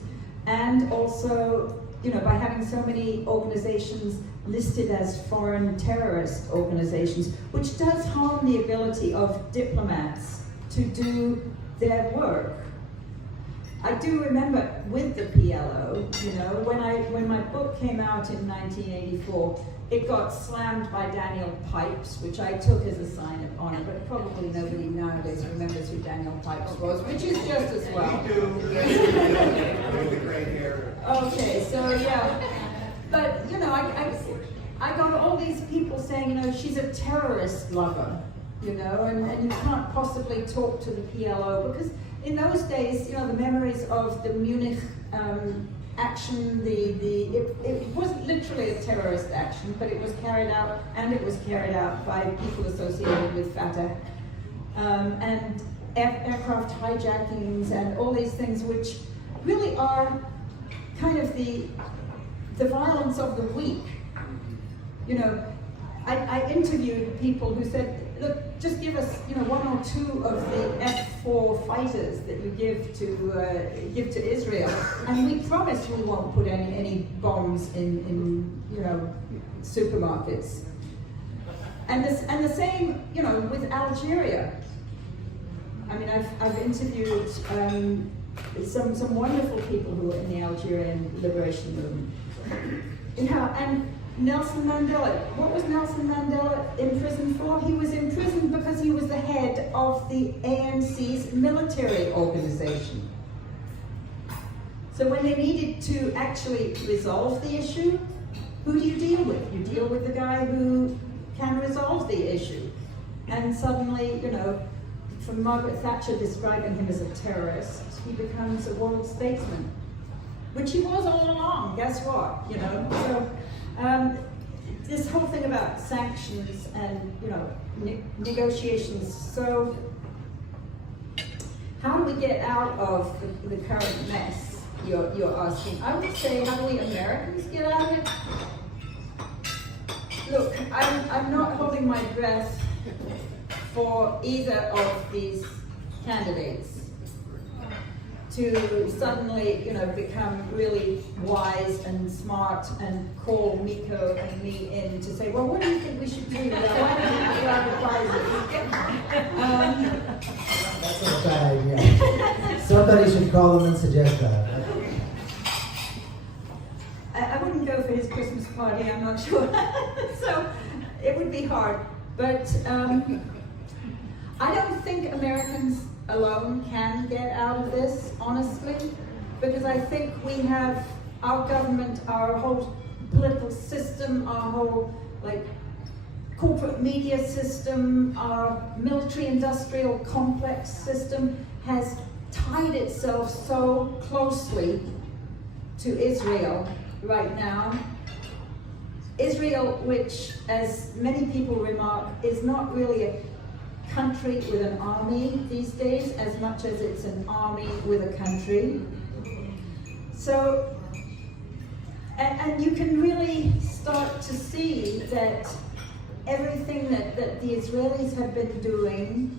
and also by having so many organizations listed as foreign terrorist organizations, which does harm the ability of diplomats to do their work. I do remember with the PLO, when my book came out in 1984, it got slammed by Daniel Pipes, which I took as a sign of honor, but probably nobody nowadays remembers who Daniel Pipes was, which is just as well. We do. With the gray hair. Okay, so yeah. But, I got all these people saying, she's a terrorist lover, and you can't possibly talk to the PLO, because in those days, the memories of the Munich action, it wasn't literally a terrorist action, but it was carried out, by people associated with Fatah, and aircraft hijackings and all these things, which really are kind of the violence of the weak. I interviewed people who said, look, just give us, one or two of the F-4 fighters that you give to Israel, and we promise we won't put any bombs in supermarkets. And the same, with Algeria. I mean, I've interviewed some wonderful people who were in the Algerian liberation movement. And Nelson Mandela, what was Nelson Mandela in prison for? He was in prison because he was the head of the ANC's military organization. So when they needed to actually resolve the issue, who do you deal with? You deal with the guy who can resolve the issue. And suddenly, from Margaret Thatcher describing him as a terrorist, he becomes a world statesman, which he was all along. Guess what? So this whole thing about sanctions and negotiations. So how do we get out of the current mess? You're asking. I would say, how do we Americans get out of it? Look, I'm not holding my breath for either of these candidates to suddenly, become really wise and smart and call Miko and me in to say, well, what do you think we should do? Why don't you That's not a bad idea. Somebody should call them and suggest that. I wouldn't go for his Christmas party, I'm not sure. So it would be hard. But I don't think Americans alone can get out of this, honestly, because I think we have our government, our whole political system, our whole corporate media system, our military-industrial complex system has tied itself so closely to Israel right now. Israel, which, as many people remark, is not really a country with an army these days as much as it's an army with a country. So, and you can really start to see that everything that the Israelis have been doing,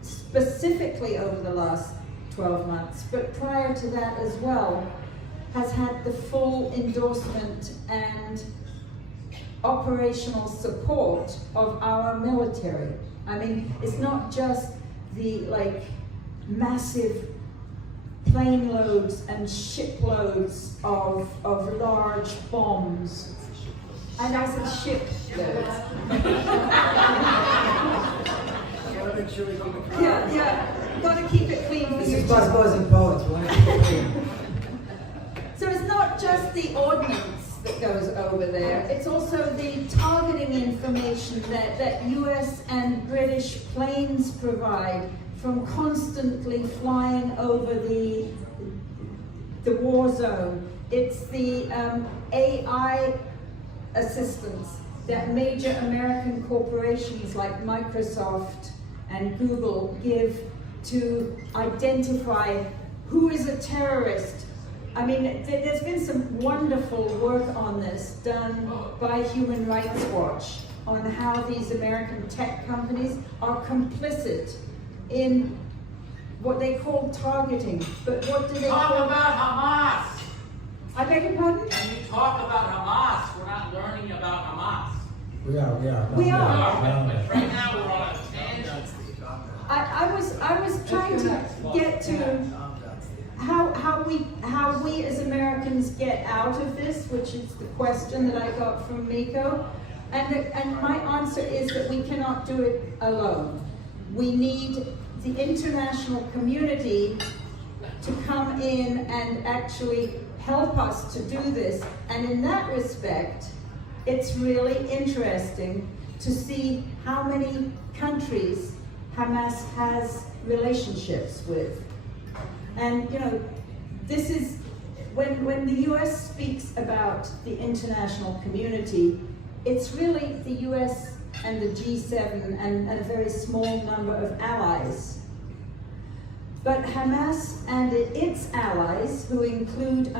specifically over the last 12 months, but prior to that as well, has had the full endorsement and operational support of our military. I mean, it's not just the massive plane loads and shiploads of large bombs. And I said ship loads. Yeah, gotta keep it clean for This you. is Busboys and Poets. We want to keep it clean. So it's not just the ordnance that goes over there, it's also the targeting information that US and British planes provide from constantly flying over the war zone. It's the AI assistance that major American corporations like Microsoft and Google give to identify who is a terrorist. I mean, there's been some wonderful work on this done by Human Rights Watch on how these American tech companies are complicit in what they call targeting. But what do they Talk call? about Hamas. I beg your pardon? When you talk about Hamas, we're not learning about Hamas. We are. We are. But right now we're on a tangent. I was trying to get to how we as Americans get out of this, which is the question that I got from Miko, and my answer is that we cannot do it alone. We need the international community to come in and actually help us to do this. And in that respect, it's really interesting to see how many countries Hamas has relationships with. And this is, when the US speaks about the international community, it's really the US and the G7 and a very small number of allies. But Hamas and its allies, who include,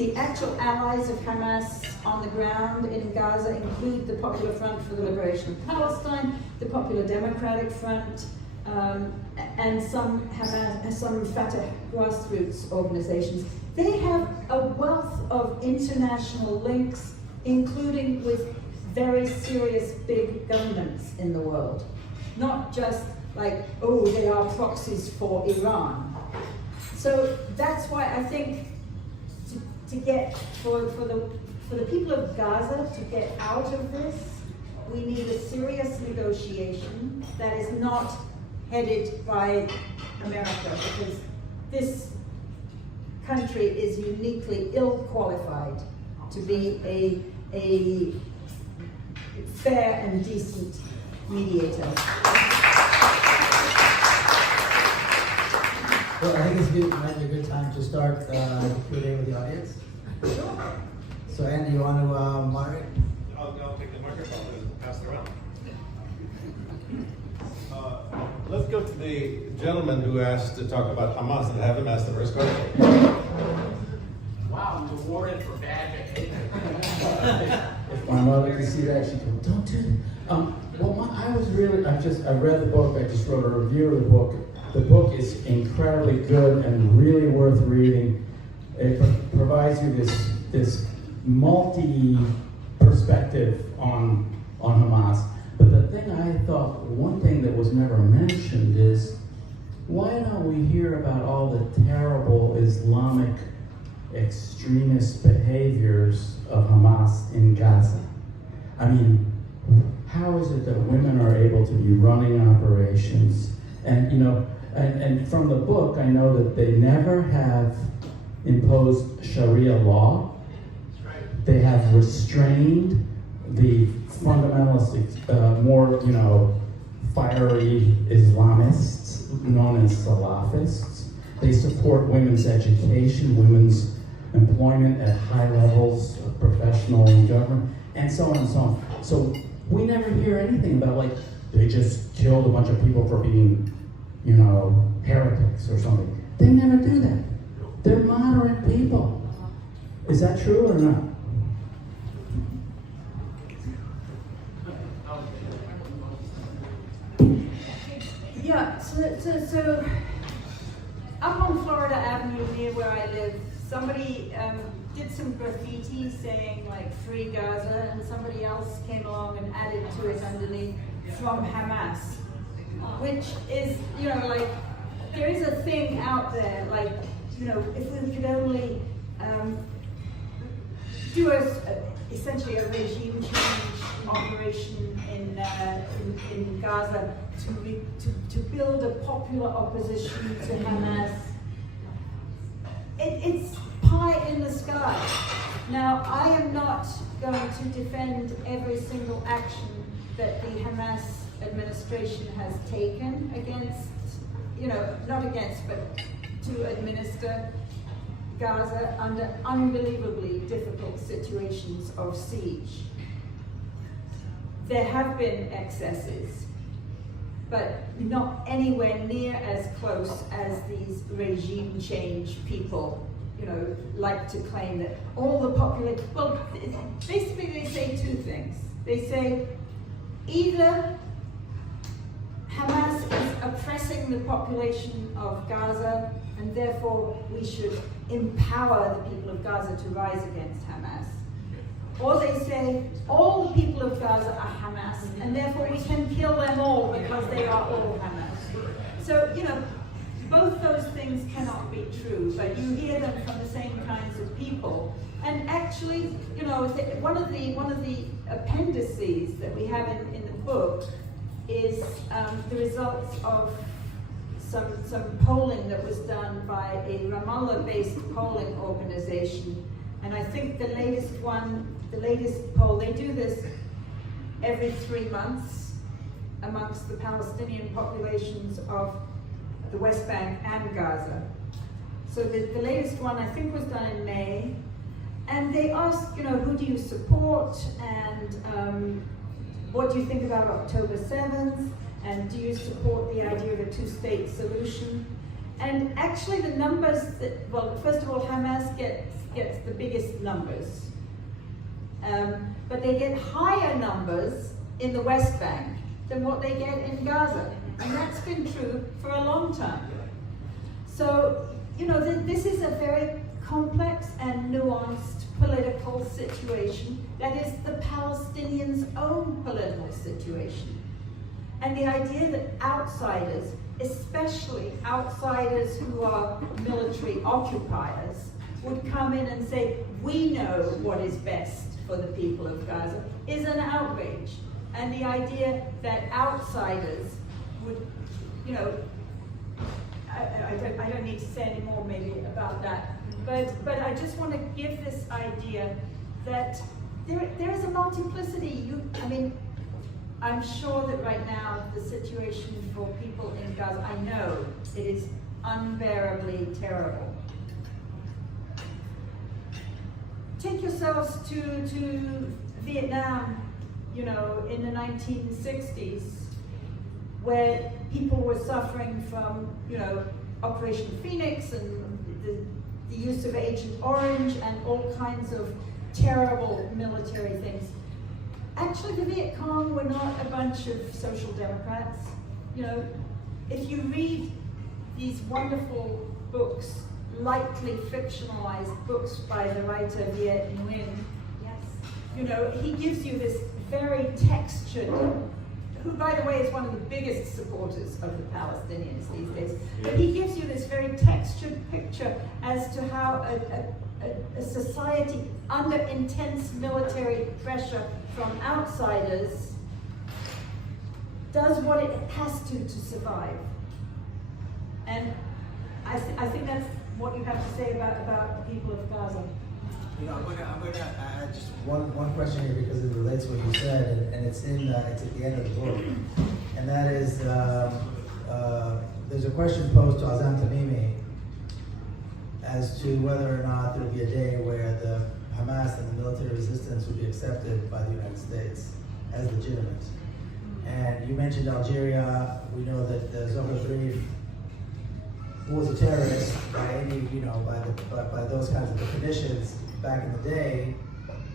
The actual allies of Hamas on the ground in Gaza include the Popular Front for the Liberation of Palestine, the Popular Democratic Front, and some Fatah grassroots organizations. They have a wealth of international links, including with very serious big governments in the world. Not just like, oh, they are proxies for Iran. So that's why I think to get, for the people of Gaza to get out of this, we need a serious negotiation that is not headed by America, because this country is uniquely ill-qualified to be a fair and decent mediator. Well, I think this might be a good time to start the Q&A with the audience. So Andy, you want to moderate? I'll take the microphone and pass it around. Let's go to the gentleman who asked to talk about Hamas and have him ask the first question. Wow, I'm rewarded for bad behavior. If my mother could see that, she'd go, don't do that. I read the book, I just wrote a review of the book. The book is incredibly good and really worth reading. It provides you this multi-perspective on Hamas. But the thing I thought, one thing that was never mentioned is, why don't we hear about all the terrible Islamic extremist behaviors of Hamas in Gaza? I mean, how is it that women are able to be running operations? And and from the book, I know that they never have imposed Sharia law. They have restrained the fundamentalist, more fiery Islamists known as Salafists. They support women's education, women's employment at high levels of professional and government, and so on and so on. So we never hear anything about they just killed a bunch of people for being, heretics or something. They never do that. They're moderate people. Is that true or not? Yeah, so up on Florida Avenue near where I live, somebody did some graffiti saying "Free Gaza," and somebody else came along and added to it underneath "From Hamas," which is, there is a thing out there, if we could only do essentially a regime change operation in Gaza to build a popular opposition to Hamas. It's pie in the sky. Now, I am not going to defend every single action that the Hamas administration has taken against, not against, but to administer Gaza under unbelievably difficult situations of siege. There have been excesses, but not anywhere near as close as these regime change people, like to claim that all the population. Well, basically they say two things. They say either Hamas is oppressing the population of Gaza, and therefore we should empower the people of Gaza to rise against Hamas. Or they say all the people of Gaza are Hamas, and therefore we can kill them all because they are all Hamas. So, both those things cannot be true, but you hear them from the same kinds of people. And actually, one of the appendices that we have in the book is the results of some polling that was done by a Ramallah-based polling organization. And I think the latest poll, they do this every 3 months amongst the Palestinian populations of the West Bank and Gaza. So the latest one, I think, was done in May. And they asked, who do you support, and what do you think about October 7th? And do you support the idea of a two-state solution? And actually the numbers first of all, Hamas gets gets the biggest numbers. But they get higher numbers in the West Bank than what they get in Gaza. And that's been true for a long time. So, you know, this is a very complex and nuanced political situation that is the Palestinians' own political situation. And the idea that outsiders, especially outsiders who are military occupiers, would come in and say, we know what is best for the people of Gaza, is an outrage. And the idea that outsiders would, you know, I don't need to say any more maybe about that, but I just want to give this idea that there is a multiplicity. I mean, I'm sure that right now the situation for people in Gaza, I know it is unbearably terrible. Take yourselves to Vietnam, you know, in the 1960s, where people were suffering from, you know, Operation Phoenix and the use of Agent Orange and all kinds of terrible military things. Actually, the Viet Cong were not a bunch of social democrats. You know, if you read these wonderful books, lightly fictionalized books by the writer Viet Nguyen, yes, you know, he gives you this very textured, who, by the way, is one of the biggest supporters of the Palestinians these days. But he gives you this very textured picture as to how a society under intense military pressure from outsiders does what it has to survive. And I think that's what you have to say about the people of Gaza. You know, I'm gonna add just one question here because it relates to what you said, and it's it's at the end of the book, and that is there's a question posed to Azam Tamimi as to whether or not there will be a day where the Hamas and the military resistance would be accepted by the United States as legitimate. And you mentioned Algeria. We know that Zohar Zarif, who was a terrorist by any, you know, by those kinds of definitions back in the day,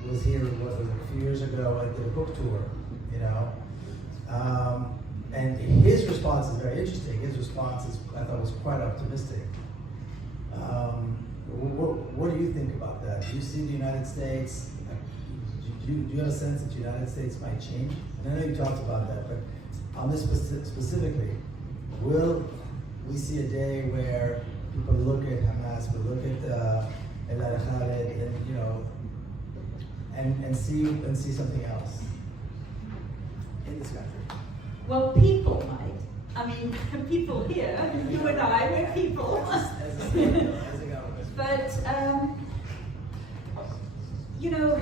was here a few years ago and did a book tour, you know. And his response is very interesting. His response is, I thought, was quite optimistic. What do you think about that? Do you see the United States? Do you have a sense that the United States might change? And I know you talked about that, but on this specifically, will we see a day where people look at Hamas, will look at El Khaled, and, you know, and see something else in this country? Well, people might. I mean, people here, you and I, we're people. As a government. But, you know, I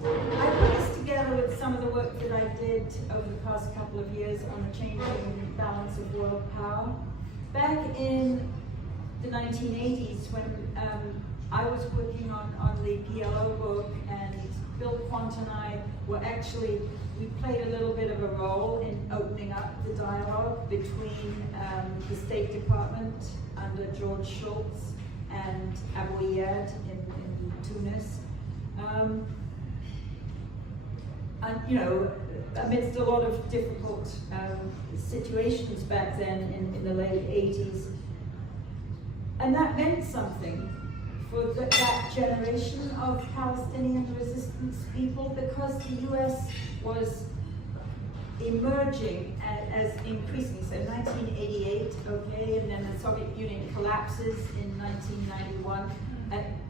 put this together with some of the work that I did over the past couple of years on the changing balance of world power. Back in the 1980s, when I was working on the PLO book, and Bill Quant and I were actually, we played a little bit of a role in opening up the dialogue between the State Department under George Shultz and Abu Iyad in Tunis. And, you know, amidst a lot of difficult situations back then in the late 80s. And that meant something for that generation of Palestinian resistance people, because the US was emerging as increasingly, so 1988, okay, and then the Soviet Union collapses in 1991,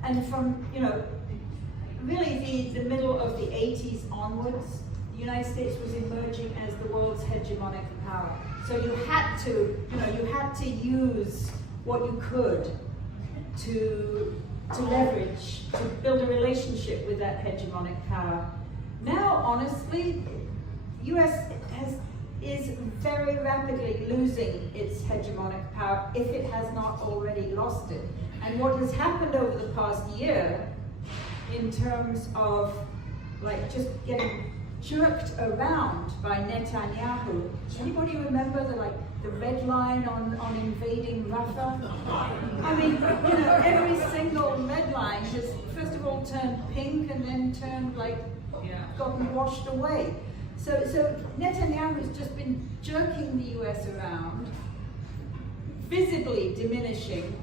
and from, you know, really the middle of the 80s onwards, the United States was emerging as the world's hegemonic power. So you had to, you know, you had to use what you could to leverage, to build a relationship with that hegemonic power. Now, honestly, US is very rapidly losing its hegemonic power, if it has not already lost it. And what has happened over the past year, in terms of like just getting jerked around by Netanyahu. Anybody remember the red line on invading Rafah? I mean, you know, every single red line has first of all turned pink and then turned gotten washed away. So Netanyahu has just been jerking the US around, visibly diminishing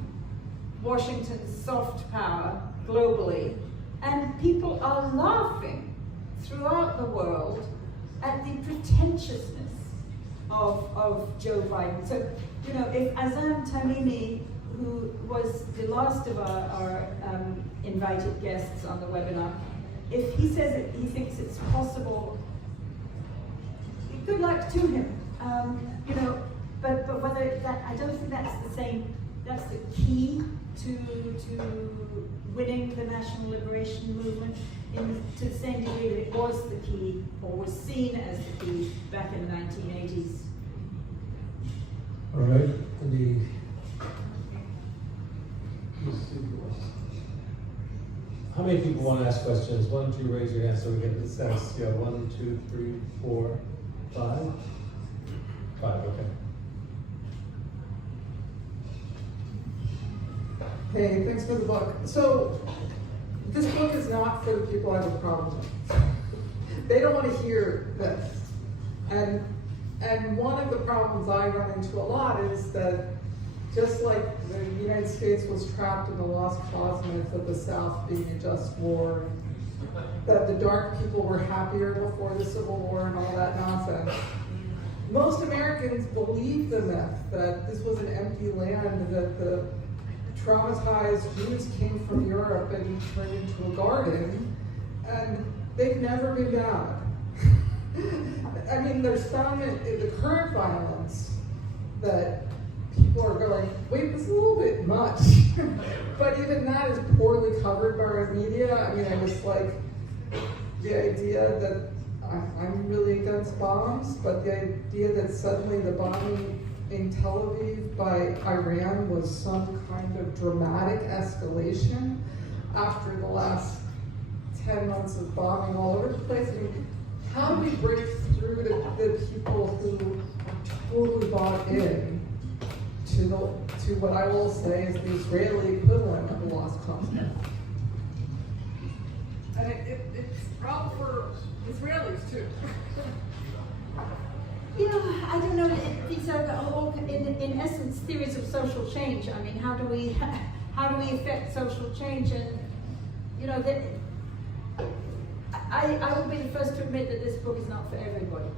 Washington's soft power globally, and people are laughing throughout the world at the pretentiousness of Joe Biden. So, you know, if Azam Tamimi, who was the last of our invited guests on the webinar, if he says that he thinks it's possible, good luck to him. You know, but whether that, I don't think that's the key to winning the national liberation movement to the same degree that it was the key, or was seen as the key back in the 1980s. All right, how many people want to ask questions? Why don't you raise your hand so we get the sense? Yeah, 1, 2, 3, 4, 5? 5, okay. Hey, thanks for the book. So, this book is not for the people I have a problem with. They don't want to hear this. And one of the problems I run into a lot is that just like the United States was trapped in the lost cause myth of the South being a just war, that the dark people were happier before the Civil War and all that nonsense, most Americans believe the myth that this was an empty land, that the traumatized Jews came from Europe and turned into a garden, and they've never been bad. I mean, there's some in the current violence that people are going, wait, this is a little bit much. But even that is poorly covered by our media. I mean, I just like the idea that I'm really against bombs, but the idea that suddenly the bombing in Tel Aviv by Iran was some kind of dramatic escalation after the last 10 months of bombing all over the place. I mean, how do we break through the people who totally bought in to what I will say is the Israeli equivalent of the lost cause? And it's a problem for Israelis too. You know, I don't know. These are all, in essence, theories of social change. I mean, how do we affect social change? And you know, that I will be the first to admit that this book is not for everybody.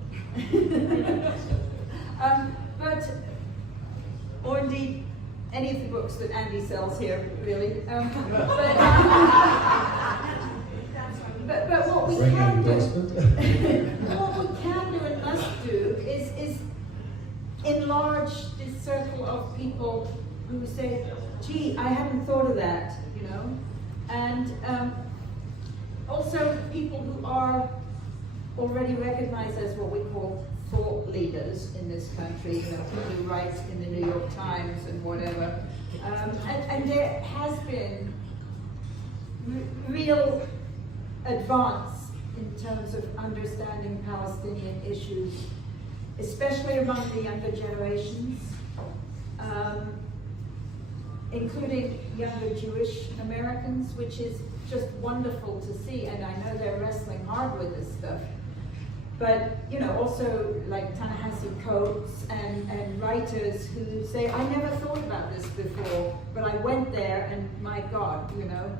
But, or indeed, any of the books that Andy sells here, really. But what we Bring can an do, endorsement. what we can do and must do is enlarge this circle of people who say, gee, I hadn't thought of that, you know? And also people who are already recognized as what we call thought leaders in this country, you know, people who write in the New York Times and whatever. And there has been real advance in terms of understanding Palestinian issues, especially among the younger generations, including younger Jewish Americans, which is just wonderful to see, and I know they're wrestling hard with this stuff. But, you know, also like Ta-Nehisi Coates and writers who say, I never thought about this before, but I went there and my God, you know.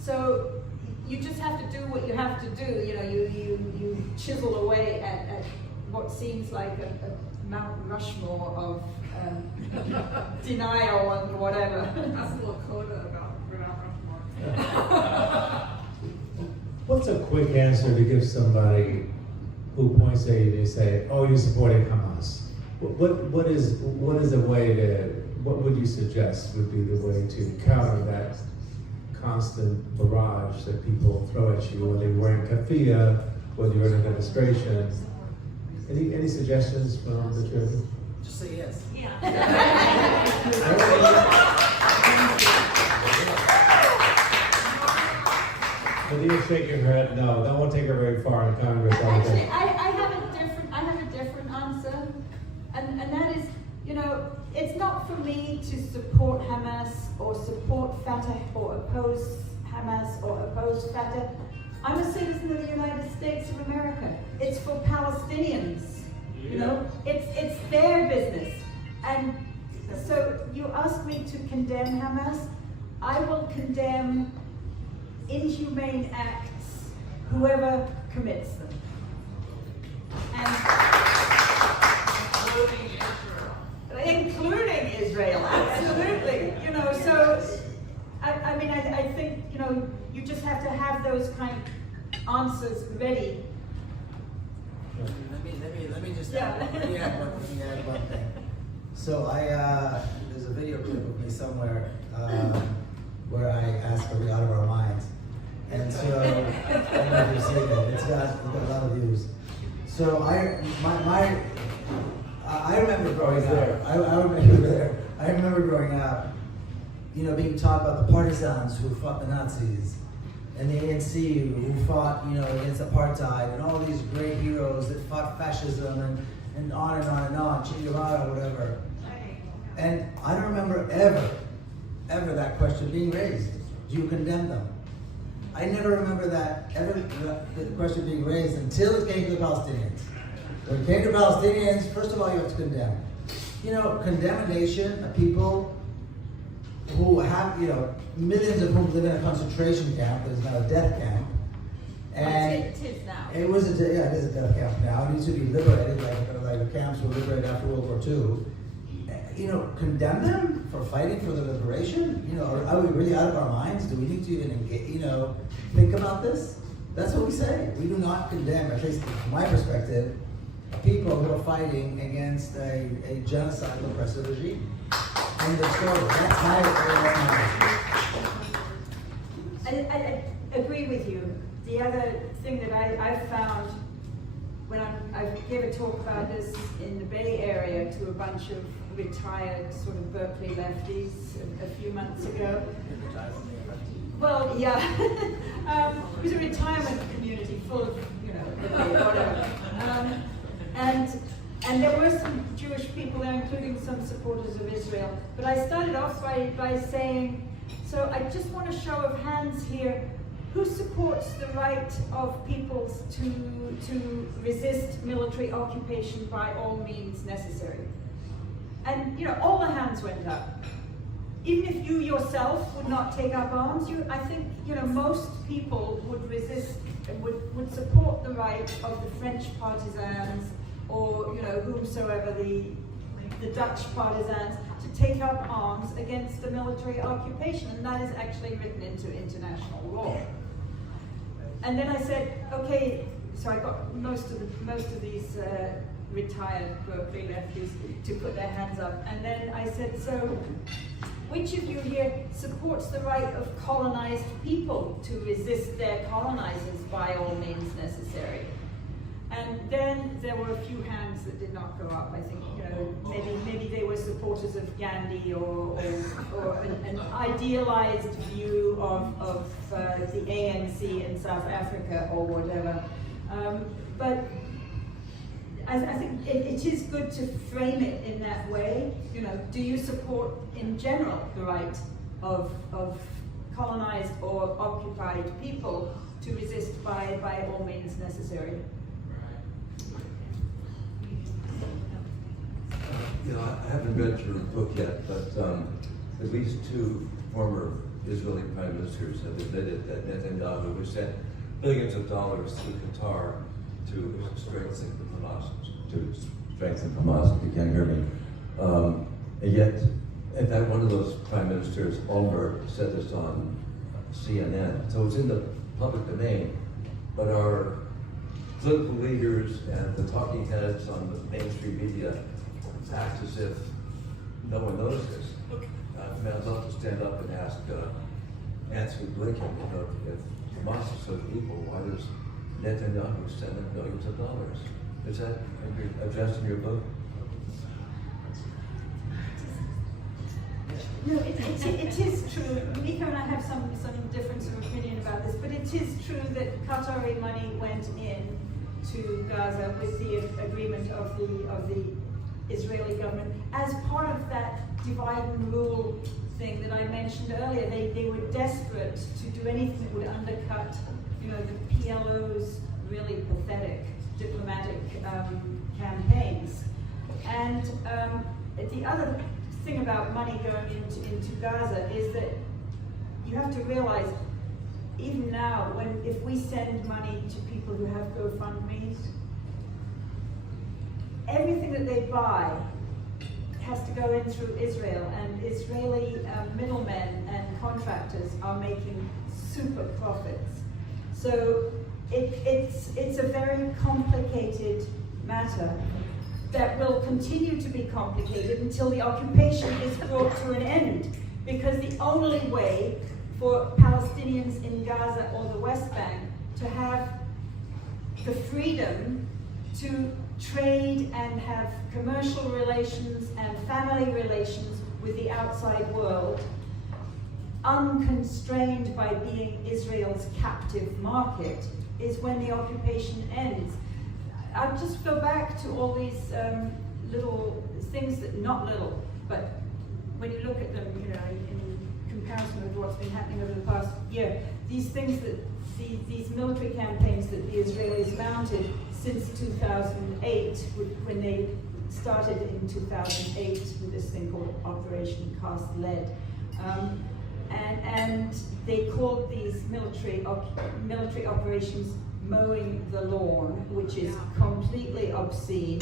So you just have to do what you have to do, you know, you chisel away at what seems like a Mount Rushmore of denial and whatever. That's a little coda about Rushmore. What's a quick answer to give somebody who points at you and say, "Oh, you're supporting Hamas"? What is a way to? What would you suggest would be the way to counter that constant barrage that people throw at you, whether you're wearing keffiyeh, whether you're in a demonstration? Any suggestions from the church? Just say yes. Medea, shake your head. No, that won't take her very far in Congress. I don't Actually, think. I have a different answer, and that is, you know, it's not for me to support Hamas or support Fatah or oppose Hamas or oppose Fatah. I'm a citizen of the United States of America. It's for Palestinians, you know. It's their business, and so you ask me to condemn Hamas. I will condemn inhumane acts, whoever commits them. Including Israel, absolutely. You know, so I mean, I think, you know, you just have to have those kind of answers ready. Let me just Yeah. let me add one thing. So there's a video clip of me somewhere where I ask are we out of our minds, and so I don't know if you've seen it. It's got a lot of views. So I remember growing up. I remember growing up, you know, being taught about the partisans who fought the Nazis, and the ANC who fought, you know, against apartheid, and all these great heroes that fought fascism, and on and on and on, Che Guevara, whatever. And I don't remember ever that question being raised. Do you condemn them? I never remember that the question being raised until it came to the Palestinians. When it came to Palestinians, first of all, you have to condemn. You know, condemn a nation, a people who have, you know, millions of whom live in a concentration camp that is now a death camp. And it is now. it is a death camp now. It needs to be liberated, like the camps were liberated after World War II. You know, condemn them for fighting for the liberation? You know, are we really out of our minds? Do we need to even engage, you know, think about this? That's what we say. We do not condemn, at least from my perspective, people who are fighting against a genocidal oppressive regime. End of story. That's my I agree with you. The other thing that I've found when I gave a talk about this in the Bay Area to a bunch of retired sort of Berkeley lefties a few months ago. Well, yeah, it was a retirement community full of, you know, whatever. And there were some Jewish people there, including some supporters of Israel. But I started off by saying, so I just want a show of hands here. Who supports the right of peoples to resist military occupation by all means necessary? And, you know, all the hands went up. Even if you yourself would not take up arms, I think, you know, most people would resist, would support the right of the French partisans or, you know, whomsoever, the Dutch partisans, to take up arms against the military occupation. And that is actually written into international law. And then I said, okay, so I got most of these retired Berkeley lefties to put their hands up. And then I said, so which of you here supports the right of colonized people to resist their colonizers by all means necessary? And then there were a few hands that did not go up. I think, you know, maybe they were supporters of Gandhi or an idealized view of the ANC in South Africa or whatever. But I think it is good to frame it in that way. You know, do you support in general the right of colonized or occupied people to resist by all means necessary? You know, I haven't read your book yet, but at least two former Israeli prime ministers have admitted that Netanyahu has sent billions of dollars to Qatar to strengthen Hamas, if you can't hear me. And yet, in fact, one of those prime ministers, Olmert, said this on CNN, so it's in the public domain, but our political leaders and the talking heads on the mainstream media act as if no one knows this. I mean, I'd love to stand up and ask Anthony Blinken, you know, if Hamas is so evil, why does Netanyahu send them billions of dollars? Is that addressed in your book? No, it is true. Nico and I have some difference of opinion about this, but it is true that Qatari money went in to Gaza with the agreement of the Israeli government as part of that divide and rule thing that I mentioned earlier. They were desperate to do anything that would undercut, the PLO's really pathetic diplomatic campaigns. And the other thing about money going into Gaza is that you have to realize, even now, if we send money to people who have GoFundMes, everything that they buy has to go in through Israel, and Israeli middlemen and contractors are making super profits. So it's a very complicated matter that will continue to be complicated until the occupation is brought to an end, because the only way for Palestinians in Gaza or the West Bank to have the freedom to trade and have commercial relations and family relations with the outside world, unconstrained by being Israel's captive market, is when the occupation ends. I'll just go back to all these little things that, not little, but when you look at them, in comparison with what's been happening over the past year, these things that, these military campaigns that the Israelis mounted since 2008, when they started in 2008 with this thing called Operation Cast Lead. And they called these military operations mowing the lawn, which is completely obscene.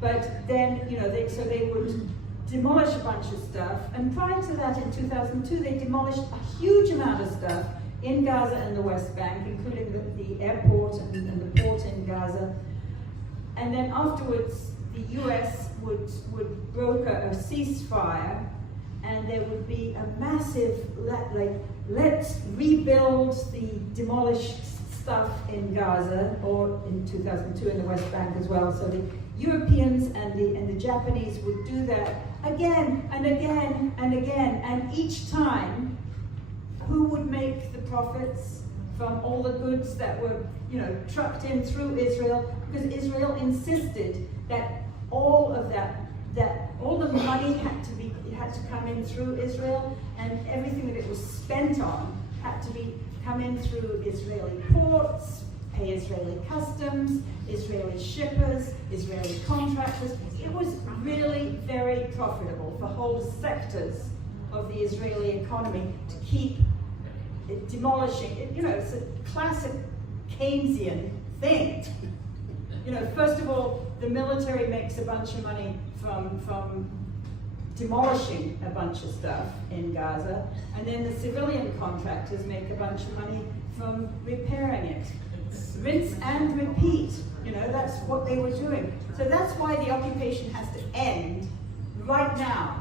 But then, they would demolish a bunch of stuff. And prior to that, in 2002, they demolished a huge amount of stuff in Gaza and the West Bank, including the airport and the port in Gaza. And then afterwards, the US would broker a ceasefire, and there would be a massive, let's rebuild the demolished stuff in Gaza, or in 2002 in the West Bank as well. So the Europeans and the Japanese would do that again and again and again, and each time, who would make the profits from all the goods that were, trucked in through Israel? Because Israel insisted that all of that all the money had to come in through Israel, and everything that it was spent on had to come in through Israeli ports, pay Israeli customs, Israeli shippers, Israeli contractors. It was really very profitable for whole sectors of the Israeli economy to keep demolishing. It's a classic Keynesian thing. First of all, the military makes a bunch of money from demolishing a bunch of stuff in Gaza, and then the civilian contractors make a bunch of money from repairing it. Rinse and repeat, that's what they were doing. So that's why the occupation has to end right now,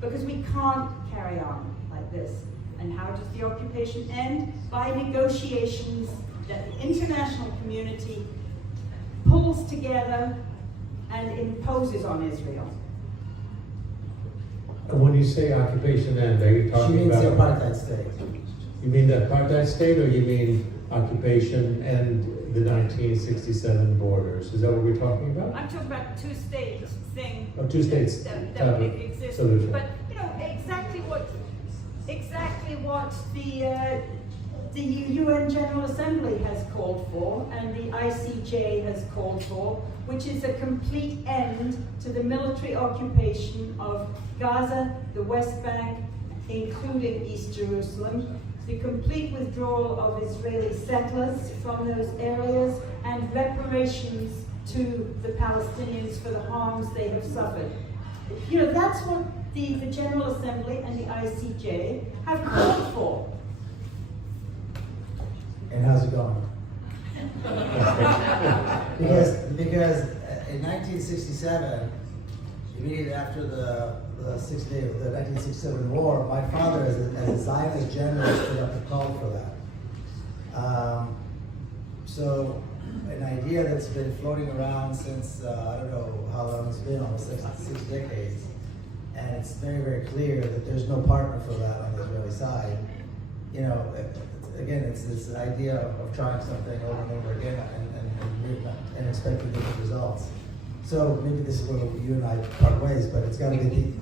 because we can't carry on like this. And how does the occupation end? By negotiations that the international community pulls together and imposes on Israel. And when you say occupation end, are you She talking means the about? apartheid state. You mean the apartheid state, or you mean occupation and the 1967 borders? Is that what we're talking about? I'm talking about two-state thing. Oh, two states that type of exists. solution. But exactly what the UN General Assembly has called for, and the ICJ has called for, which is a complete end to the military occupation of Gaza, the West Bank, including East Jerusalem, the complete withdrawal of Israeli settlers from those areas, and reparations to the Palestinians for the harms they have suffered. That's what the General Assembly and the ICJ have called for. And how's it going? because in 1967, immediately after the 1967 war, my father, as a Zionist general, stood up and called for that. So an idea that's been floating around since, I don't know how long it's been, almost six decades, and it's very, very clear that there's no partner for that on the Israeli side. You know, again, it's this idea of trying something over and over again and expecting different results. So maybe this is where you and I part ways, but it's got to be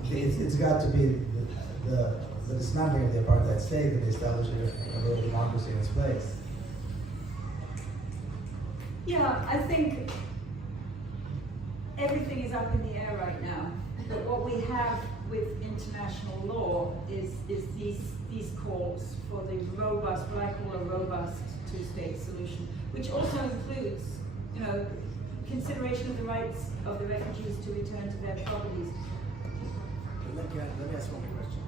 the dismantling of the apartheid state and the establishing of a real democracy in its place. Yeah, I think everything is up in the air right now. But what we have with international law is these calls for the robust, what I call a robust two-state solution, which also includes, you know, consideration of the rights of the refugees to return to their properties. Let me ask one more question.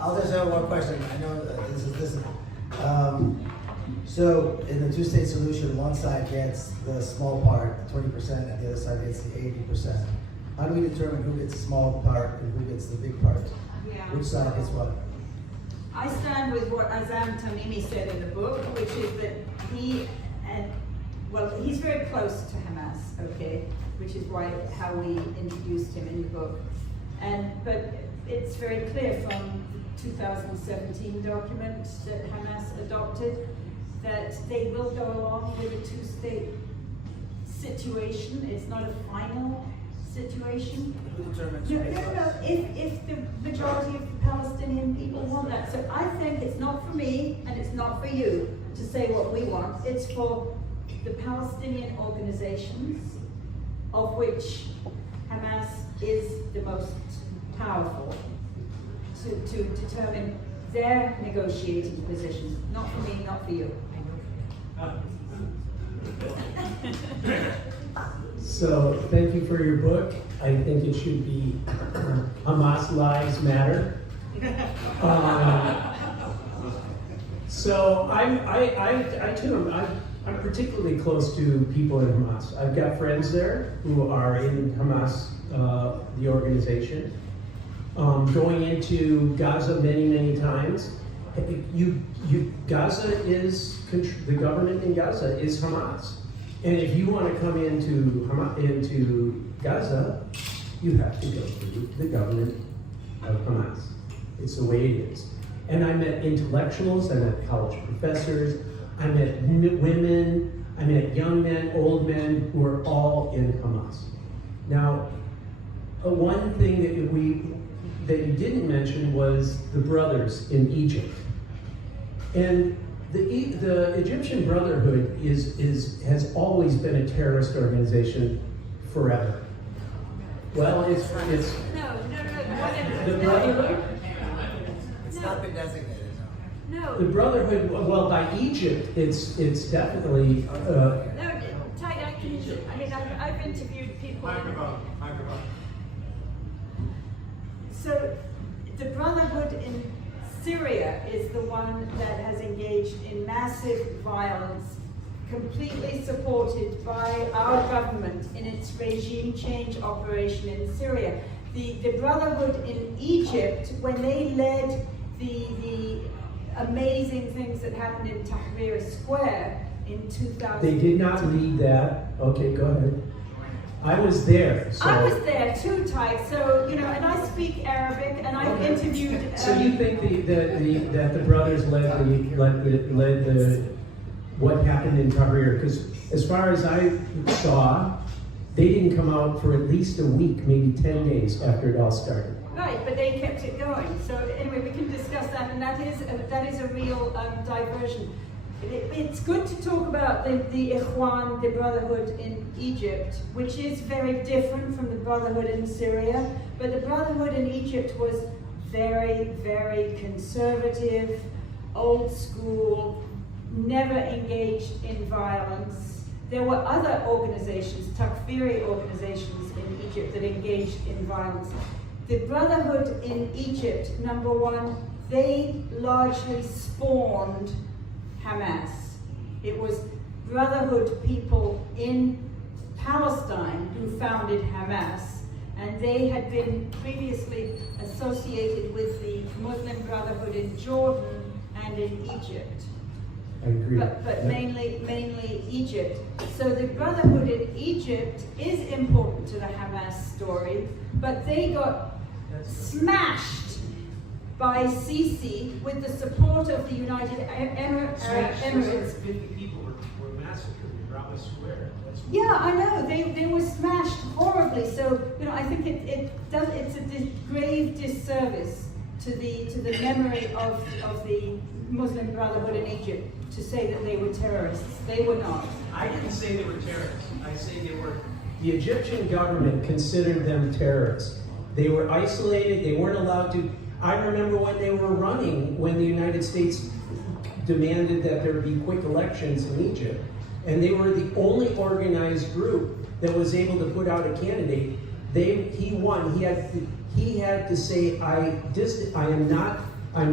I'll just have one question. I know this is. So in the two-state solution, one side gets the small part, 20%, and the other side gets the 80%. How do we determine who gets the small part and who gets the big part? Yeah. Which side gets what? I stand with what Azam Tamimi said in the book, which is that he's very close to Hamas, okay, which is how we introduced him in the book. But it's very clear from the 2017 document that Hamas adopted that they will go along with a two-state situation. It's not a final situation. Who determines? No. If the majority of the Palestinian people want that. So I think it's not for me and it's not for you to say what we want. It's for the Palestinian organizations, of which Hamas is the most powerful, to determine their negotiating position. Not for me, not for you. So thank you for your book. I think it should be Hamas Lives Matter. So I'm particularly close to people in Hamas. I've got friends there who are in Hamas, the organization. Going into Gaza many times. Gaza is, the government in Gaza is Hamas. And if you want to come into Gaza, you have to go through the government of Hamas. It's the way it is. And I met intellectuals, I met college professors, I met women, I met young men, old men who are all in Hamas. Now, one thing that you didn't mention was the brothers in Egypt. And the Egyptian Brotherhood has always been a terrorist organization forever. Well, it's the Brotherhood. It's not been designated. No. The Brotherhood. Well, by Egypt, it's definitely. No, Ty, I've interviewed people. Microphone. So, the Brotherhood in Syria is the one that has engaged in massive violence, completely supported by our government in its regime change operation in Syria. The Brotherhood in Egypt, when they led the amazing things that happened in Tahrir Square in 2000. They did not lead that. Okay, go ahead. I was there. So. I was there too, Ty. So, you know, and I speak Arabic, and I've interviewed. So you think that the brothers led what happened in Tahrir? Because as far as I saw, they didn't come out for at least a week, maybe 10 days after it all started. Right, but they kept it going. So anyway, we can discuss that, and that is a real diversion. It's good to talk about the Ikhwan, the Brotherhood in Egypt, which is very different from the Brotherhood in Syria. But the Brotherhood in Egypt was very, very conservative, old school, never engaged in violence. There were other organizations, Takfiri organizations in Egypt that engaged in violence. The Brotherhood in Egypt, number one, they largely spawned Hamas. It was Brotherhood people in Palestine who founded Hamas, and they had been previously associated with the Muslim Brotherhood in Jordan and in Egypt. I agree. But mainly Egypt. So the Brotherhood in Egypt is important to the Hamas story, but they got smashed by Sisi with the support of the United Arab Emirates. 650 people were massacred in Rama Square. Yeah, I know. They were smashed horribly. So I think it's a grave disservice to the memory of the Muslim Brotherhood in Egypt to say that they were terrorists. They were not. I didn't say they were terrorists. I say they were. The Egyptian government considered them terrorists. They were isolated. They weren't allowed to. I remember when they were running, when the United States demanded that there be quick elections in Egypt, and they were the only organized group that was able to put out a candidate. He won. He had to say, I'm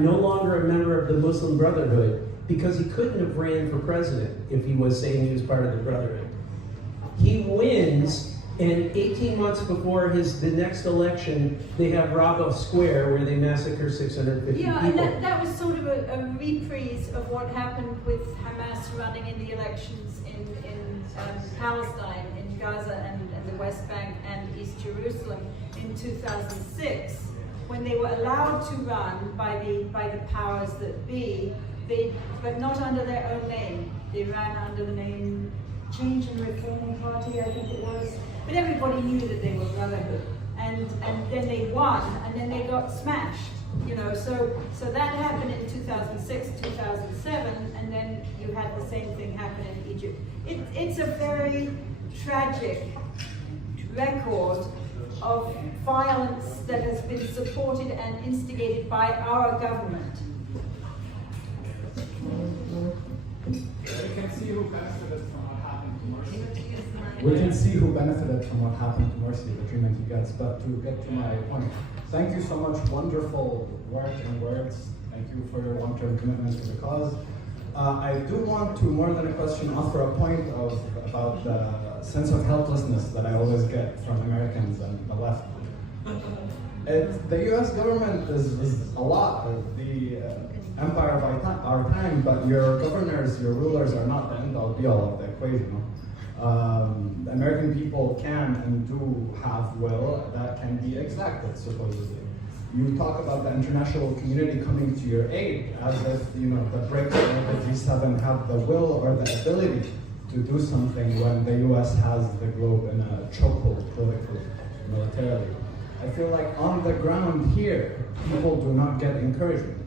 no longer a member of the Muslim Brotherhood, because he couldn't have ran for president if he was saying he was part of the Brotherhood. He wins, and 18 months before the next election, they have Raba Square where they massacre 650 Yeah, people. and that was sort of a reprise of what happened with Hamas running in the elections in Palestine, in Gaza and the West Bank and East Jerusalem in 2006, when they were allowed to run by the powers that be, but not under their own name. They ran under the name Change and Reform Party, I think it was. But everybody knew that they were Brotherhood. And then they won, and then they got smashed. So that happened in 2006, 2007, and then you had the same thing happen in Egypt. It's a very tragic record of violence that has been supported and instigated by our government. We can see who benefited from what happened to Morsi. We can see who benefited from what happened to Morsi, the treatment he gets. But to get to my point, thank you so much. Wonderful work and words. Thank you for your long-term commitment to the cause. I do want to, more than a question, offer a point about the sense of helplessness that I always get from Americans and the left. The U.S. government is a lot of the empire of our time, but your governors, your rulers are not the end-all be-all of the equation. The American people can and do have will that can be exacted, supposedly. You talk about the international community coming to your aid as if the BRICS or the G7 have the will or the ability to do something when the US has the globe in a chokehold politically, militarily. I feel like on the ground here, people do not get encouragement.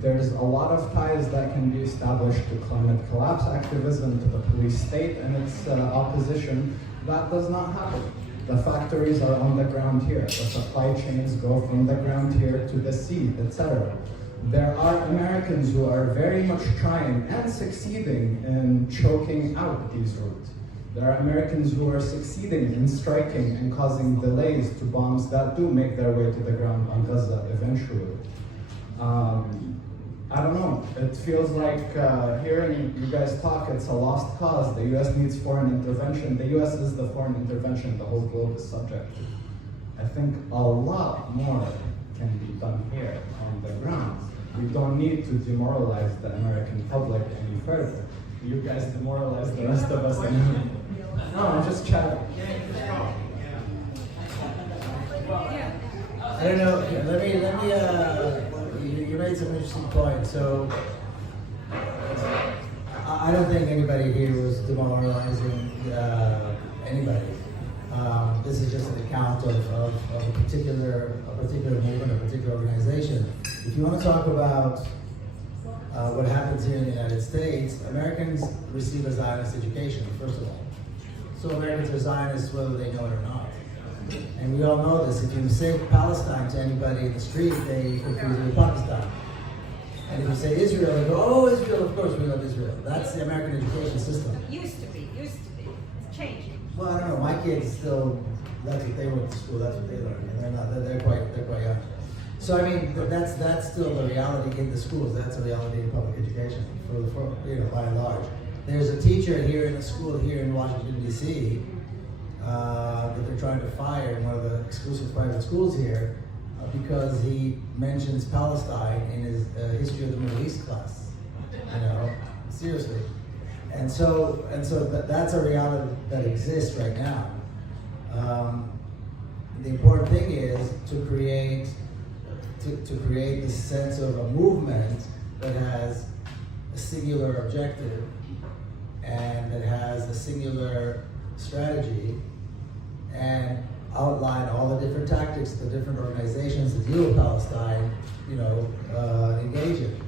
There's a lot of ties that can be established to climate collapse activism, to the police state and its opposition. That does not happen. The factories are on the ground here. The supply chains go from the ground here to the sea, etc. There are Americans who are very much trying and succeeding in choking out these routes. There are Americans who are succeeding in striking and causing delays to bombs that do make their way to the ground on Gaza eventually. I don't know, it feels like hearing you guys talk, it's a lost cause. The US needs foreign intervention. The US is the foreign intervention the whole globe is subject to. I think a lot more can be done here on the ground. We don't need to demoralize the American public any further. You guys demoralize the rest of us. No, I'm just chatting. I don't know. Let me. You made some interesting points. So I don't think anybody here was demoralizing anybody. This is just an account of a particular movement, a particular organization. If you want to talk about what happens here in the United States, Americans receive a Zionist education, first of all. So Americans are Zionists whether they know it or not. And we all know this. If you say Palestine to anybody in the street, they confuse it with Pakistan. And if you say Israel, they go, oh, Israel, of course we love Israel. That's the American education system. Used to be. It's changing. Well, I don't know. My kids still, that's what they went to school. That's what they learned. And they're quite young. So I mean, that's still the reality in the schools. That's a reality in public education by and large. There's a teacher here in a school here in Washington D.C. That they're trying to fire in one of the exclusive private schools here because he mentions Palestine in his history of the Middle East class. Seriously. And so that's a reality that exists right now. the important thing is to create this sense of a movement that has a singular objective and that has a singular strategy, and outline all the different tactics the different organizations that deal with Palestine, engage in.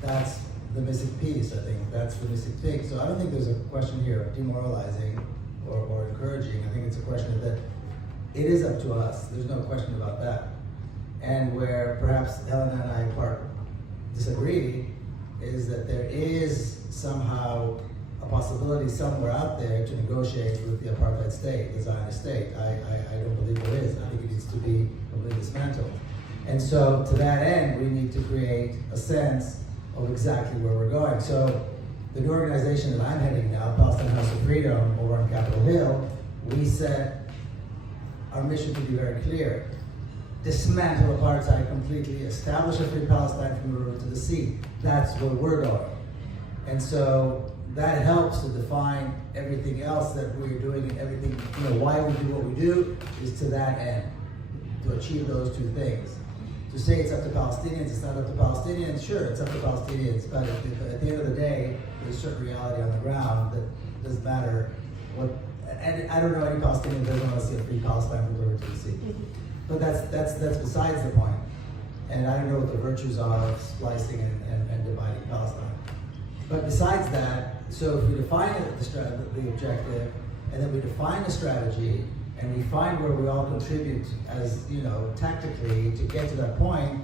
That's the missing piece, I think. That's the missing thing. So I don't think there's a question here of demoralizing or encouraging. I think it's a question that it is up to us. There's no question about that. And where perhaps Helena and I disagree is that there is somehow a possibility somewhere out there to negotiate with the apartheid state, the Zionist state. I don't believe there is. I think it needs to be completely dismantled. And so to that end, we need to create a sense of exactly where we're going. So the new organization that I'm heading now, Palestine House of Freedom, over on Capitol Hill, we set our mission to be very clear. Dismantle apartheid completely, establish a free Palestine from the river to the sea. That's where we're going. And so that helps to define everything else that we're doing, and everything, why we do what we do is to that end, to achieve those two things. To say it's up to Palestinians, it's not up to Palestinians, sure, it's up to Palestinians, but at the end of the day, there's a certain reality on the ground that doesn't matter what, and I don't know any Palestinian that doesn't want to see a free Palestine from the river to the sea. But that's besides the point. And I don't know what the virtues are of splicing and dividing Palestine. But besides that, so if we define the objective, and then we define the strategy, and we find where we all contribute as, tactically to get to that point,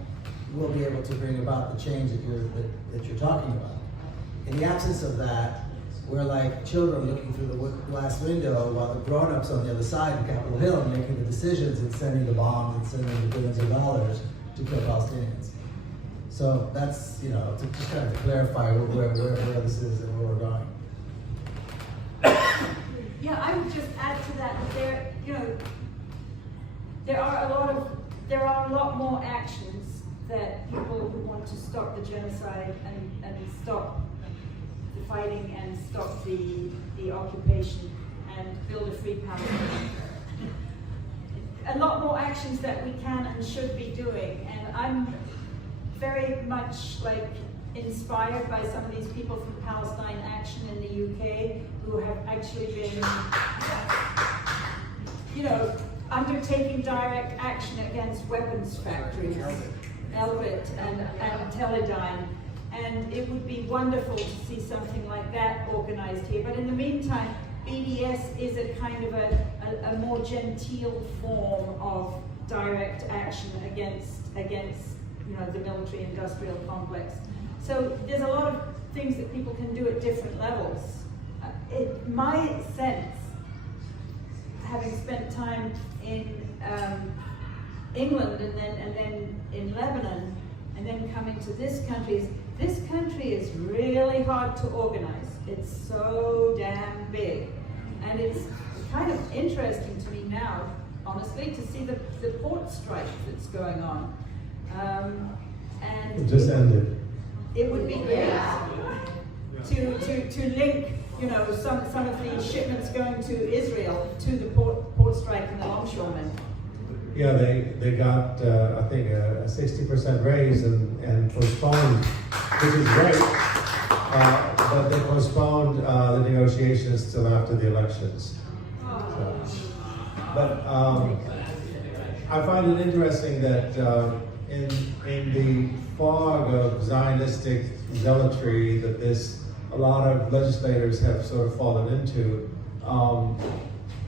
we'll be able to bring about the change that you're talking about. In the absence of that, we're like children looking through the glass window while the grown-ups on the other side in Capitol Hill are making the decisions and sending the bombs and sending the billions of dollars to kill Palestinians. So that's, to just kind of clarify where this is and where we're going. Yeah, I would just add to that there are a lot more actions that people who want to stop the genocide and stop the fighting and stop the occupation and build a free Palestine. A lot more actions that we can and should be doing, and I'm very much inspired by some of these people from Palestine Action in the UK who have actually been, undertaking direct action against weapons factories, Elbit and Teledyne. And it would be wonderful to see something like that organized here. But in the meantime, BDS is a kind of a more genteel form of direct action against the military-industrial complex. So there's a lot of things that people can do at different levels. My sense, having spent time in England and then in Lebanon, and then coming to this country is really hard to organize. It's so damn big. And it's kind of interesting to me now, honestly, to see the port strike that's going on. And It just ended. it would be great to link, some of the shipments going to Israel to the port strike and the longshoremen. Yeah, they got, I think, a 60% raise and postponed, which is great, but they postponed the negotiations till after the elections. So, but I find it interesting that in the fog of Zionistic zealotry that a lot of legislators have sort of fallen into,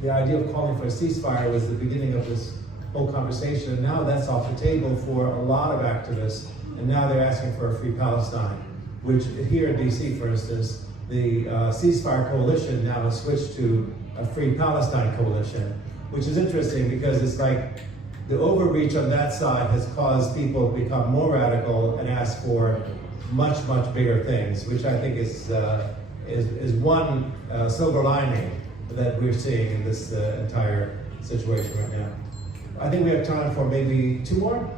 the idea of calling for a ceasefire was the beginning of this whole conversation, and now that's off the table for a lot of activists, and now they're asking for a free Palestine, which here in DC, for instance, the ceasefire coalition now has switched to a free Palestine coalition, which is interesting because it's like the overreach on that side has caused people to become more radical and ask for much, much bigger things, which I think is one silver lining that we're seeing in this entire situation right now. I think we have time for maybe 2 more.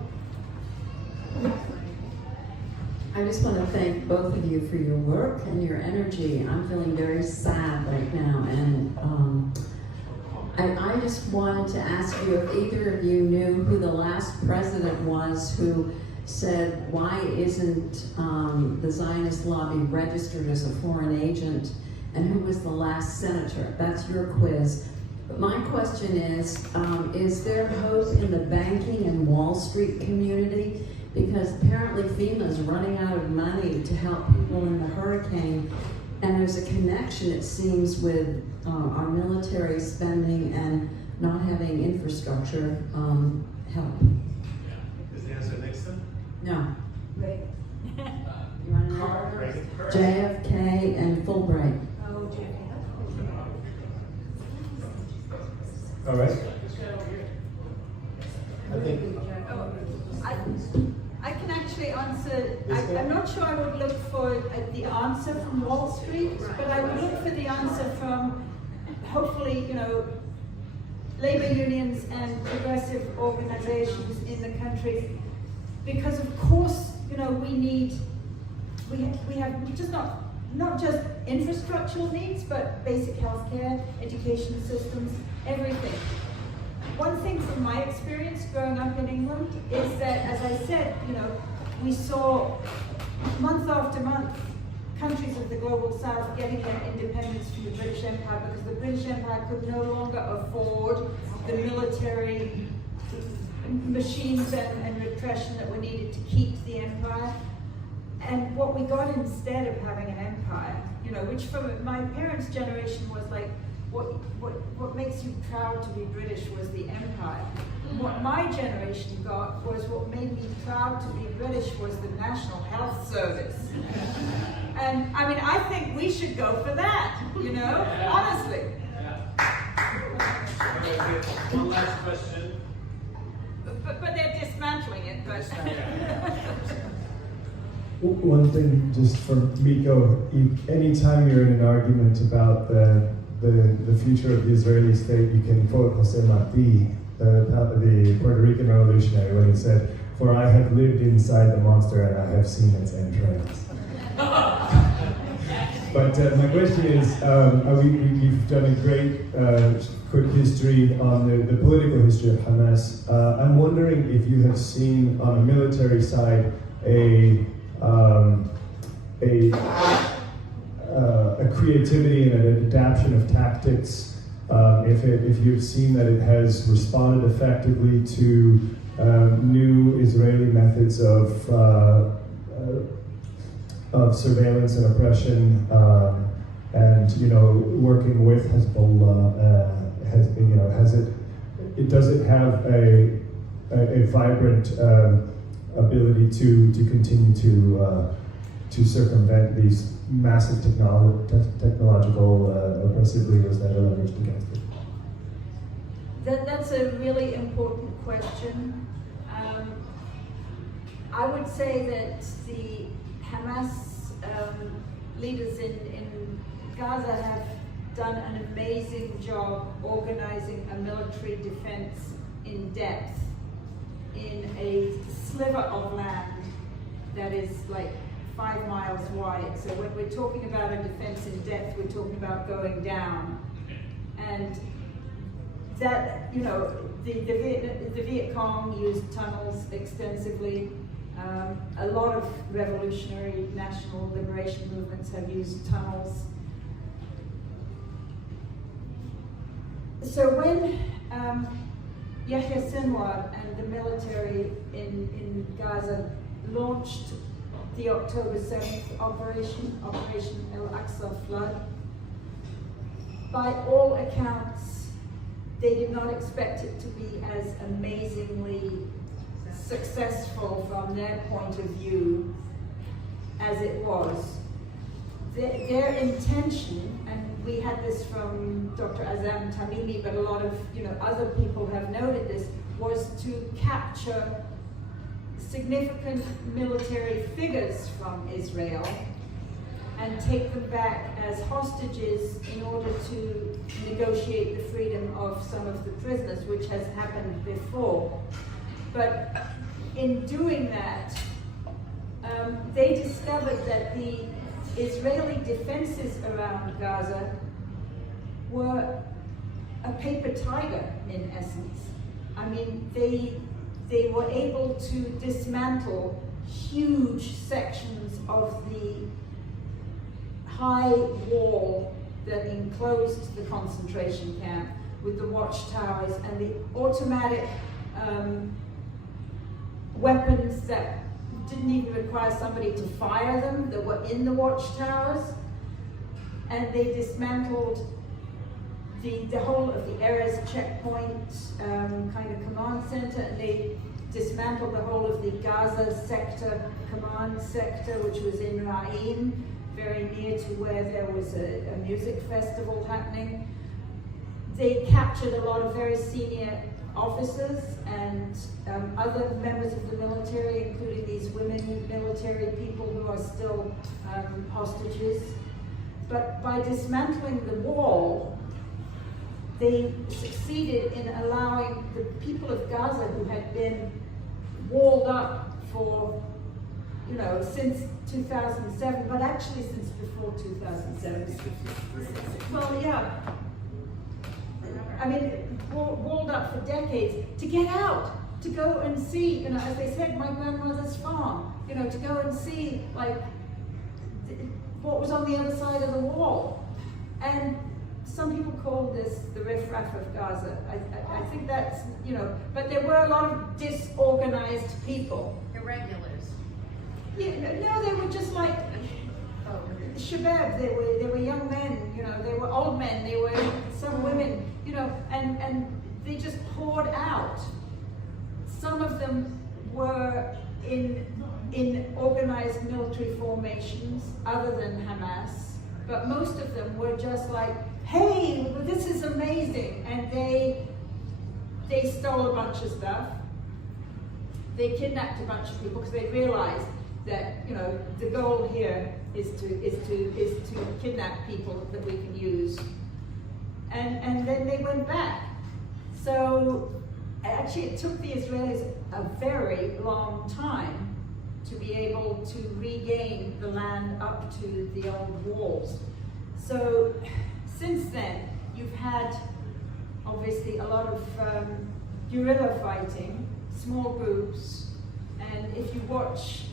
I just want to thank both of you for your work and your energy. I'm feeling very sad right now, and I just wanted to ask you if either of you knew who the last president was who said, why isn't the Zionist lobby registered as a foreign agent, and who was the last senator? That's your quiz. But my question is there hope in the banking and Wall Street community? Because apparently FEMA is running out of money to help people in the hurricane, and there's a connection, it seems, with our military spending and not having infrastructure help. Is the answer Nixon? No. Right. You want to know? Reagan. JFK and Fulbright. Oh, JFK. All right. I think. I can actually answer. I'm not sure I would look for the answer from Wall Street, but I would look for the answer from, hopefully, labor unions and progressive organizations in the country, because of course, we have just not just infrastructural needs, but basic healthcare, education systems, everything. One thing from my experience growing up in England is that, as I said, we saw month after month countries of the global south getting their independence from the British Empire because the British Empire could no longer afford the military machines and repression that were needed to keep the empire. And what we got instead of having an empire, which from my parents' generation was like, what makes you proud to be British was the empire. What my generation got was what made me proud to be British was the National Health Service. And I mean, I think we should go for that, honestly. One last question. But they're dismantling it, but. One thing just for Miko, anytime you're in an argument about the future of the Israeli state, you can quote Jose Marti, the Puerto Rican revolutionary, when he said, "For I have lived inside the monster and I have seen its entrails." But my question is, you've done a great quick history on the political history of Hamas. I'm wondering if you have seen on a military side a creativity and an adaptation of tactics, if you've seen that it has responded effectively to new Israeli methods of surveillance and oppression, and working with Hezbollah, does it have a vibrant ability to continue to circumvent these massive technological oppressive levers that are leveraged against it? That's a really important question. I would say that the Hamas leaders in Gaza have done an amazing job organizing a military defense in depth in a sliver of land that is like 5 miles wide. So when we're talking about a defense in depth, we're talking about going down. And that, the Viet Cong used tunnels extensively. A lot of revolutionary national liberation movements have used tunnels. So when Yahya Sinwar and the military in Gaza launched the October 7th Operation Al-Aqsa Flood, by all accounts, they did not expect it to be as amazingly successful from their point of view as it was. Their intention, and we had this from Dr. Azam Tamimi, but a lot of other people have noted this, was to capture significant military figures from Israel and take them back as hostages in order to negotiate the freedom of some of the prisoners, which has happened before. But in doing that, they discovered that the Israeli defenses around Gaza were a paper tiger in essence. I mean, they were able to dismantle huge sections of the high wall that enclosed the concentration camp with the watchtowers and the automatic weapons that didn't even require somebody to fire them, that were in the watchtowers. And they dismantled the whole of the Erez checkpoint kind of command center, and they dismantled the whole of the Gaza sector, command sector, which was in Ra'im, very near to where there was a music festival happening. They captured a lot of very senior officers and other members of the military, including these women military people who are still hostages. But by dismantling the wall, they succeeded in allowing the people of Gaza, who had been walled up for, since 2007, but actually since before 2007. Well, yeah. I mean, walled up for decades, to get out, to go and see, as they said, my grandmother's farm, to go and see, like, what was on the other side of the wall. And some people call this the riffraff of Gaza. I think that's, but there were a lot of disorganized people. Irregulars. Yeah, no, they were just like shabab. They were young men, they were old men, they were some women, and they just poured out. Some of them were in organized military formations other than Hamas, but most of them were just like, hey, this is amazing, and they stole a bunch of stuff. They kidnapped a bunch of people because they realized that the goal here is to kidnap people that we can use, and then they went back. So actually, it took the Israelis a very long time to be able to regain the land up to the old walls. So since then, you've had obviously a lot of guerrilla fighting, small groups, and if you watch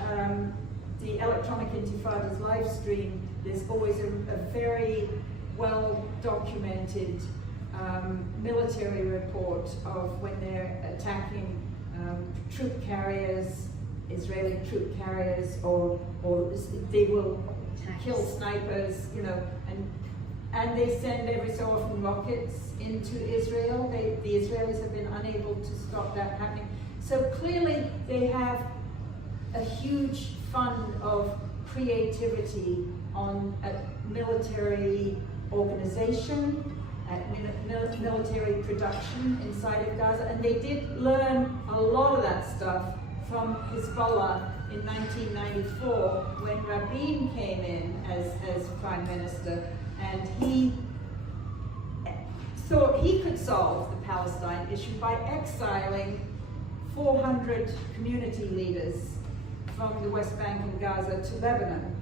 the Electronic Intifada's live stream, there's always a very well documented military report of when they're attacking troop carriers, Israeli troop carriers, or they will kill snipers, and they send every so often rockets into Israel. The Israelis have been unable to stop that happening. So clearly they have a huge fund of creativity at military organization, at military production inside of Gaza, and they did learn a lot of that stuff from Hezbollah in 1994 when Rabin came in as prime minister, and he thought he could solve the Palestine issue by exiling 400 community leaders from the West Bank and Gaza to Lebanon.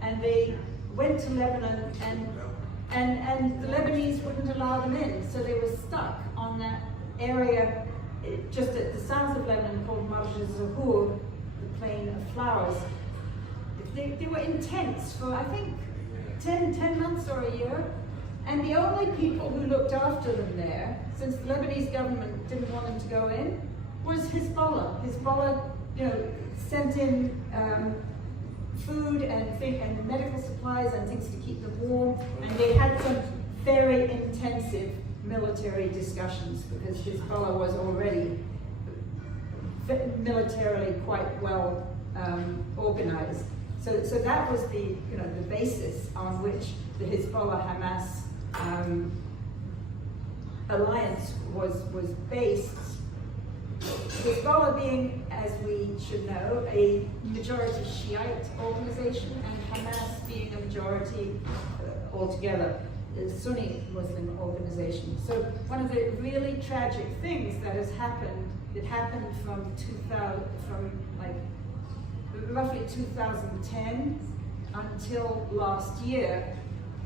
And they went to Lebanon, and the Lebanese wouldn't allow them in, so they were stuck on that area just at the south of Lebanon called Marj al-Zahur, the Plain of Flowers. They were in tents for, I think, 10 months or a year, and the only people who looked after them there, since the Lebanese government didn't want them to go in, was Hezbollah. Hezbollah, sent in food and medical supplies and things to keep them warm, and they had some very intensive military discussions because Hezbollah was already militarily quite well organized. So that was the basis on which the Hezbollah-Hamas alliance was based. Hezbollah being, as we should know, a majority Shiite organization, and Hamas being a majority altogether Sunni Muslim organization. So one of the really tragic things that has happened, that happened from roughly 2010 until last year,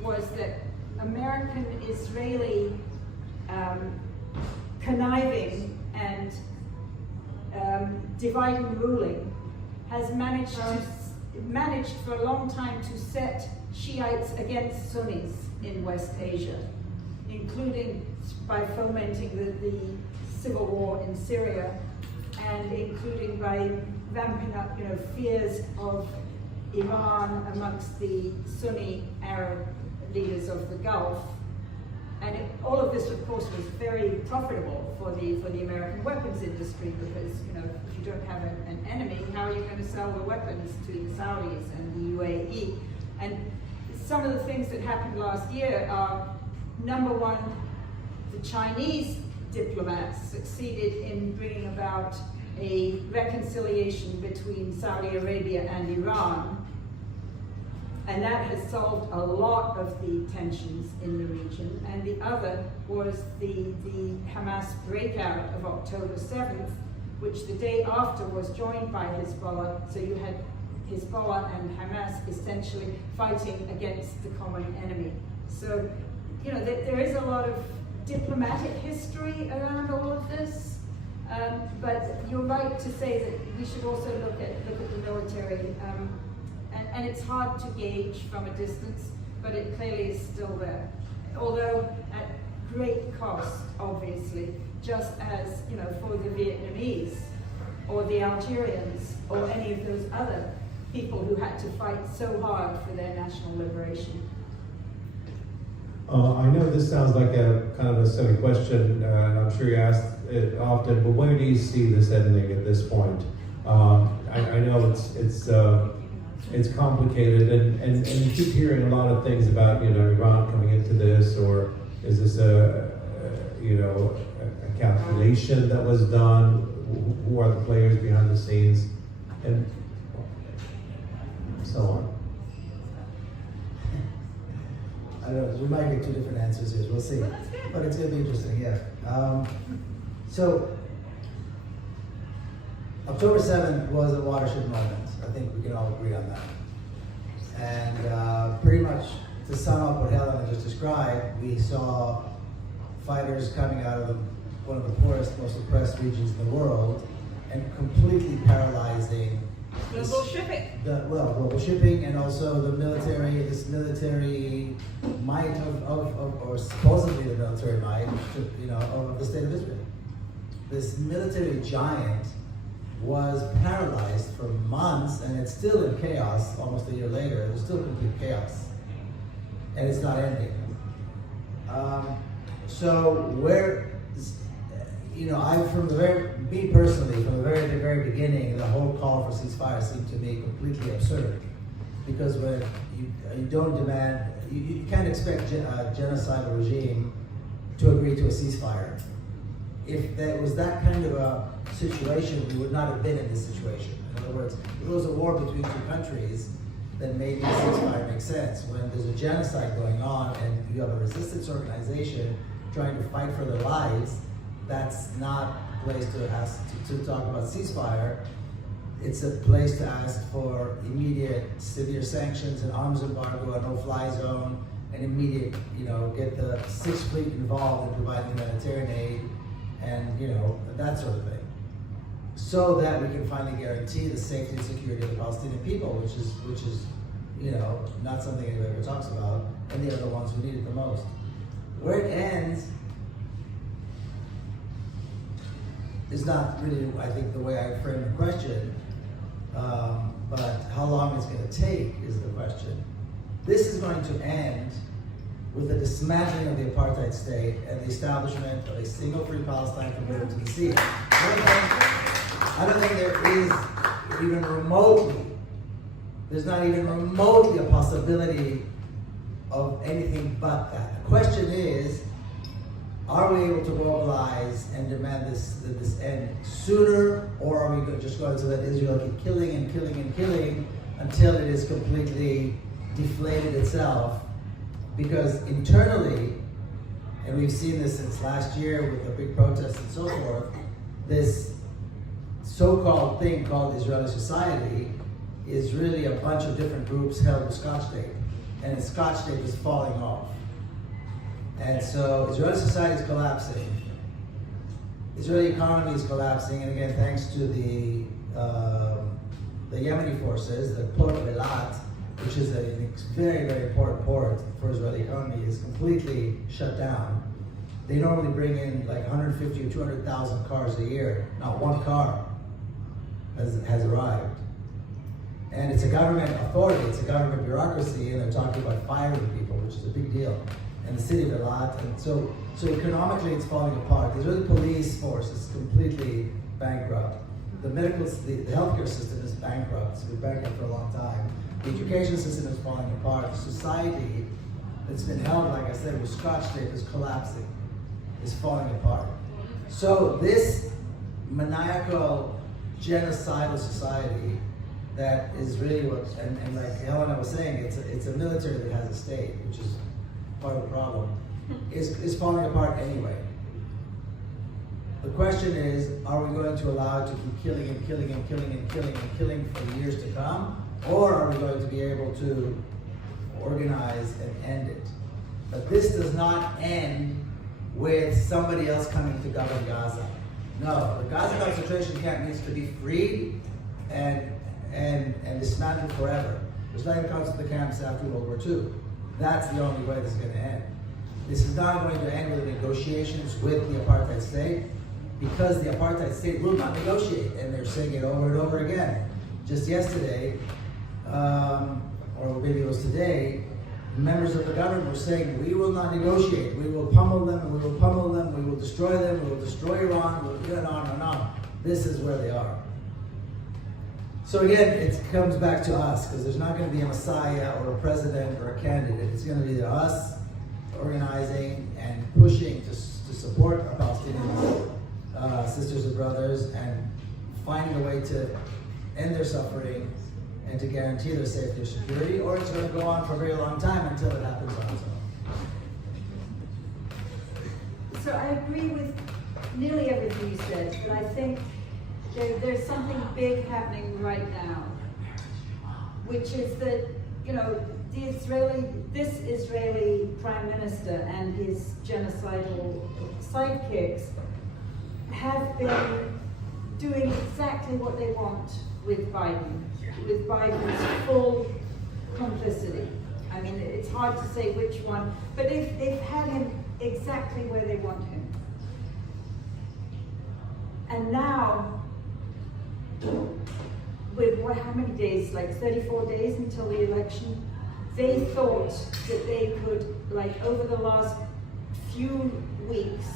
was that American-Israeli conniving and dividing and ruling, has managed for a long time to set Shiites against Sunnis in West Asia, including by fomenting the civil war in Syria, and including by ramping up, fears of Iran amongst the Sunni Arab leaders of the Gulf. And all of this, of course, was very profitable for the American weapons industry, because if you don't have an enemy, how are you going to sell the weapons to the Saudis and the UAE? And some of the things that happened last year are, number one, the Chinese diplomats succeeded in bringing about a reconciliation between Saudi Arabia and Iran, and that has solved a lot of the tensions in the region. And the other was the Hamas breakout of October 7th, which the day after was joined by Hezbollah. So you had Hezbollah and Hamas essentially fighting against the common enemy. So, there is a lot of diplomatic history around all of this. But you're right to say that we should also look at the military. And it's hard to gauge from a distance, but it clearly is still there. Although at great cost, obviously, just as, for the Vietnamese or the Algerians or any of those other people who had to fight so hard for their national liberation. I know this sounds like a kind of a silly question, and I'm sure you ask it often, but where do you see this ending at this point? I know it's complicated, and you keep hearing a lot of things about Iran coming into this, or is this a calculation that was done? Who are the players behind the scenes, and so on? I don't know, we might get two different answers here, we'll see. But it's going to be interesting, yeah. So, October 7th was a watershed moment. I think we can all agree on that. And pretty much to sum up what Helena just described, we saw fighters coming out of one of the poorest, most oppressed regions in the world and completely paralyzing global shipping. Global shipping, and also the military, this military might or supposedly the military might, of the state of Israel. This military giant was paralyzed for months, and it's still in chaos almost a year later. There's still complete chaos, and it's not ending. Me personally, from the very beginning, the whole call for ceasefire seemed to me completely absurd, because when you don't demand, you can't expect a genocidal regime to agree to a ceasefire. If there was that kind of a situation, we would not have been in this situation. In other words, if it was a war between two countries, then maybe a ceasefire makes sense. When there's a genocide going on and you have a resistance organization trying to fight for their lives, that's not a place to ask to talk about ceasefire. It's a place to ask for immediate severe sanctions and arms embargo, a no-fly zone, and immediate, get the Sixth Fleet involved in providing humanitarian aid, and that sort of thing, so that we can finally guarantee the safety and security of the Palestinian people, which is not something anybody ever talks about, and they are the ones who need it the most. Where it ends is not really, I think, the way I frame the question, but how long it's going to take is the question. This is going to end with the dismantling of the apartheid state and the establishment of a single free Palestine from river to the sea. I don't think there is even remotely, there's not even remotely a possibility of anything but that. The question is, are we able to mobilize and demand this end sooner, or are we just going to let Israel keep killing and killing and killing until it is completely deflated itself? Because internally, and we've seen this since last year with the big protests and so forth, this so-called thing called Israeli society is really a bunch of different groups held with Scotch tape, and the Scotch tape is falling off. And so Israeli society is collapsing. Israeli economy is collapsing, and again, thanks to the Yemeni forces, the port of Eilat, which is a very, very important port for Israeli economy, is completely shut down. They normally bring in like 150 or 200,000 cars a year. Not one car has arrived. And it's a government authority, it's a government bureaucracy, and they're talking about firing people, which is a big deal. And the city of Eilat, and so economically it's falling apart. The Israeli police force is completely bankrupt. The healthcare system is bankrupt. It's been bankrupt for a long time. The education system is falling apart. The society that's been held, like I said, with Scotch tape is collapsing, is falling apart. So this maniacal, genocidal society that is really what, and like Helena was saying, it's a military that has a state, which is part of the problem, is falling apart anyway. The question is, are we going to allow it to keep killing and killing and killing and killing and killing for the years to come? Or are we going to be able to organize and end it? But this does not end with somebody else coming to govern Gaza. No, the Gaza concentration camp needs to be freed and dismantled forever. Just like the concentration camps after World War II. That's the only way this is going to end. This is not going to end with negotiations with the apartheid state, because the apartheid state will not negotiate, and they're saying it over and over again. Just yesterday, or maybe it was today, members of the government were saying, we will not negotiate, we will pummel them, and we will pummel them, we will destroy them, we will destroy Iran, we will do it on and on. This is where they are. So again, it comes back to us, because there's not going to be a messiah or a president or a candidate. It's going to be us organizing and pushing to support our Palestinian sisters and brothers, and finding a way to end their suffering and to guarantee their safety or security, or it's going to go on for a very long time until it happens on its own. So I agree with nearly everything you said, but I think there's something big happening right now, which is that, you know, this Israeli Prime Minister and his genocidal sidekicks have been doing exactly what they want with Biden's full complicity. I mean, it's hard to say which one, but they've had him exactly where they want him. And now, with how many days, like 34 days until the election, they thought that they could, like over the last few weeks,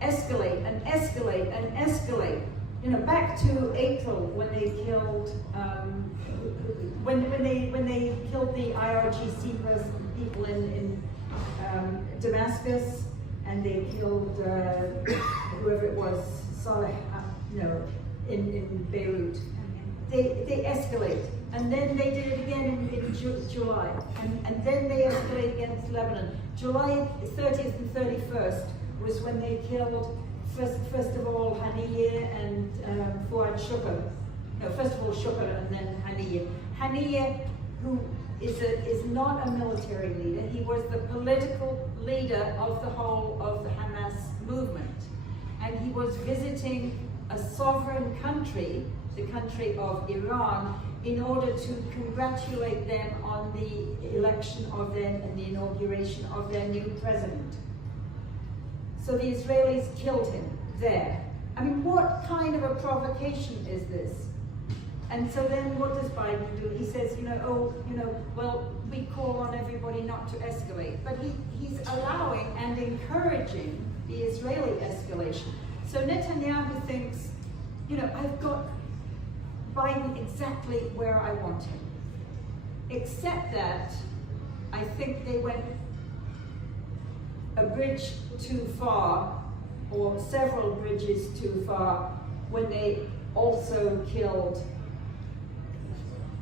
escalate and escalate and escalate. You know, back to April when they killed, when they killed the IRGC people in Damascus, and they killed whoever it was, Saleh, in Beirut. They escalate, and then they did it again in July, and then they escalate against Lebanon. July 30th and 31st was when they killed, first of all, Haniyeh and Fuad Shukr. No, first of all Shukr and then Haniyeh. Haniyeh, who is not a military leader, he was the political leader of the whole of the Hamas movement. And he was visiting a sovereign country, the country of Iran, in order to congratulate them on the election of them and the inauguration of their new president. So the Israelis killed him there. I mean, what kind of a provocation is this? And so then what does Biden do? He says, well, we call on everybody not to escalate. But he's allowing and encouraging the Israeli escalation. So Netanyahu thinks, I've got Biden exactly where I want him. Except that I think they went a bridge too far, or several bridges too far, when they also killed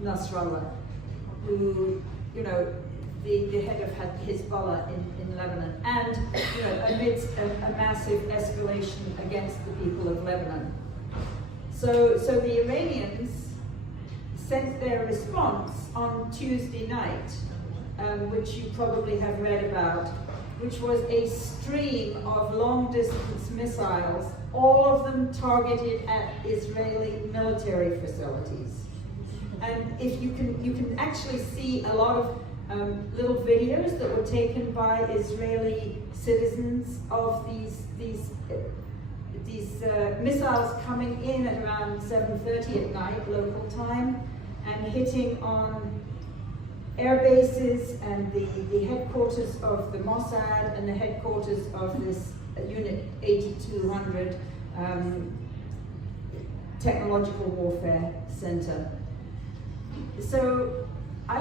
Nasrallah, who, the head of Hezbollah in Lebanon, and amidst a massive escalation against the people of Lebanon. So the Iranians sent their response on Tuesday night, which you probably have read about, which was a stream of long-distance missiles, all of them targeted at Israeli military facilities. And if you can actually see a lot of little videos that were taken by Israeli citizens of these missiles coming in at around 7:30 at night local time and hitting on air bases and the headquarters of the Mossad and the headquarters of this Unit 8200 Technological Warfare Center. So I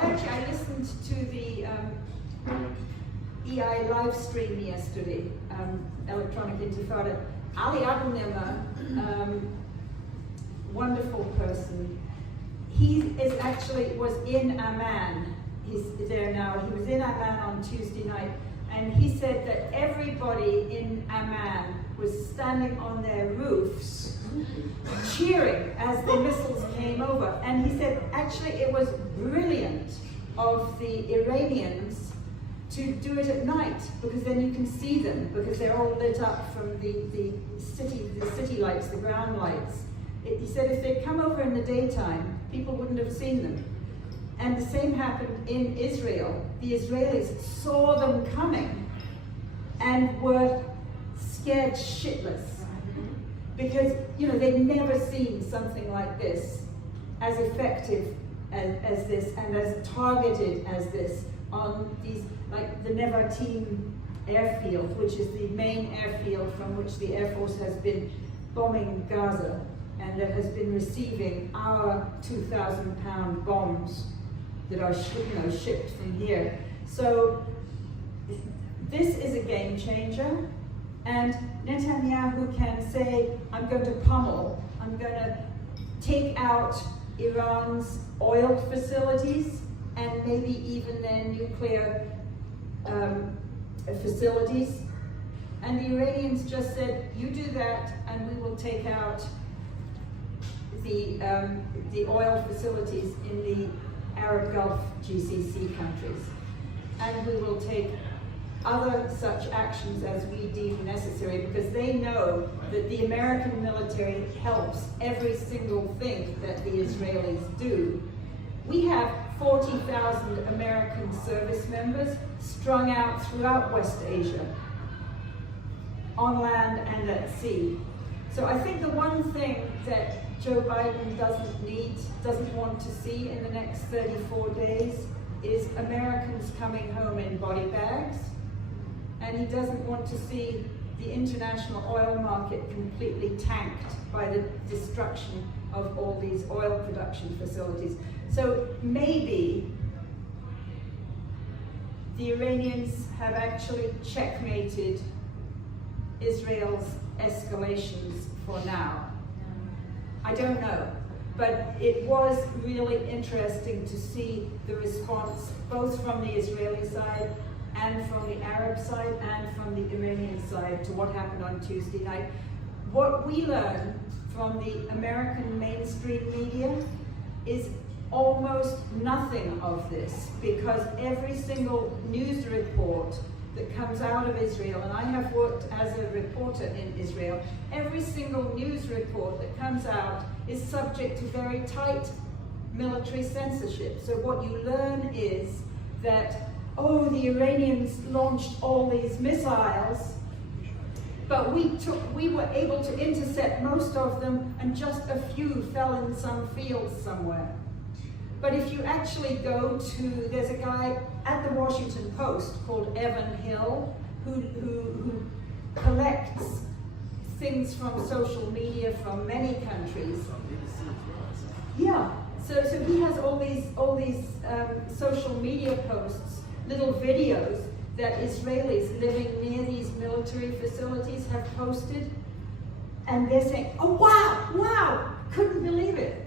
listened to the EI live stream yesterday, Electronic Intifada. Ali Abunimah, wonderful person. He was in Amman. He's there now. He was in Amman on Tuesday night, and he said that everybody in Amman was standing on their roofs cheering as the missiles came over. And he said actually it was brilliant of the Iranians to do it at night, because then you can see them, because they're all lit up from the city lights, the ground lights. He said if they'd come over in the daytime, people wouldn't have seen them. And the same happened in Israel. The Israelis saw them coming and were scared shitless, because they'd never seen something like this, as effective as this and as targeted as this on these, like the Nevatim airfield, which is the main airfield from which the Air Force has been bombing Gaza, and that has been receiving our 2,000-pound bombs that are shipped from here. So this is a game changer, and Netanyahu can say, I'm going to pummel, I'm going to take out Iran's oil facilities and maybe even their nuclear facilities. And the Iranians just said, you do that and we will take out the oil facilities in the Arab Gulf GCC countries. And we will take other such actions as we deem necessary, because they know that the American military helps every single thing that the Israelis do. We have 40,000 American service members strung out throughout West Asia, on land and at sea. So I think the one thing that Joe Biden doesn't want to see in the next 34 days is Americans coming home in body bags. And he doesn't want to see the international oil market completely tanked by the destruction of all these oil production facilities. So maybe the Iranians have actually checkmated Israel's escalations for now. I don't know, but it was really interesting to see the response both from the Israeli side and from the Arab side and from the Iranian side to what happened on Tuesday night. What we learn from the American mainstream media is almost nothing of this, because every single news report that comes out of Israel, and I have worked as a reporter in Israel, every single news report that comes out is subject to very tight military censorship. So what you learn is that, oh, the Iranians launched all these missiles, but we were able to intercept most of them, and just a few fell in some fields somewhere. But if you actually go to, there's a guy at the Washington Post called Evan Hill who collects things from social media from many countries. Yeah, so he has all these social media posts, little videos that Israelis living near these military facilities have posted, and they're saying, oh wow, couldn't believe it,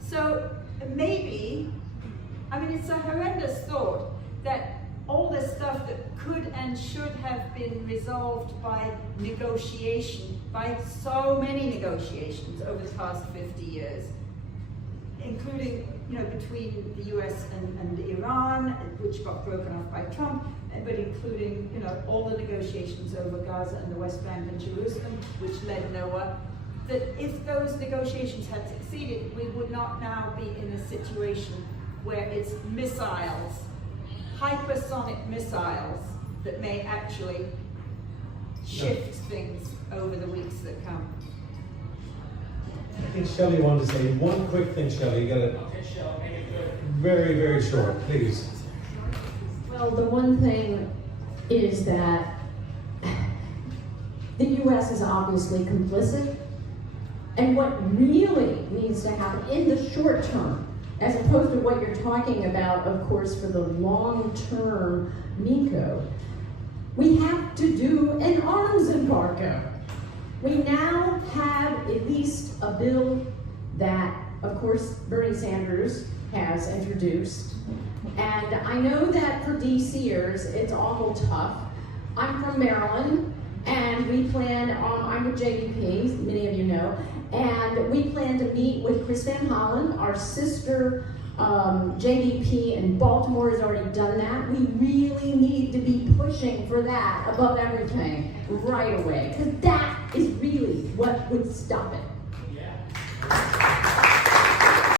So maybe, it's a horrendous thought that all this stuff that could and should have been resolved by negotiation, by so many negotiations over the past 50 years, including, you know, between the US and Iran, which got broken off by Trump, but including, you know, all the negotiations over Gaza and the West Bank and Jerusalem, which led nowhere, that if those negotiations had succeeded, we would not now be in a situation where it's missiles, hypersonic missiles, that may actually shift things over the weeks that come. I think Shelley wanted to say one quick thing, Shelley. You got it Okay, Shell, make it good. very, very short, please. Well, the one thing is that the U.S. is obviously complicit, and what really needs to happen in the short term, as opposed to what you're talking about, of course, for the long-term MECO, we have to do an arms embargo. We now have at least a bill that, of course, Bernie Sanders has introduced. And I know that for DCers, it's awful tough. I'm from Maryland, and we plan, I'm with JDP, many of you know, and we plan to meet with Chris Van Hollen, our sister JDP in Baltimore has already done that. We really need to be pushing for that above everything right away, because that is really what would stop it.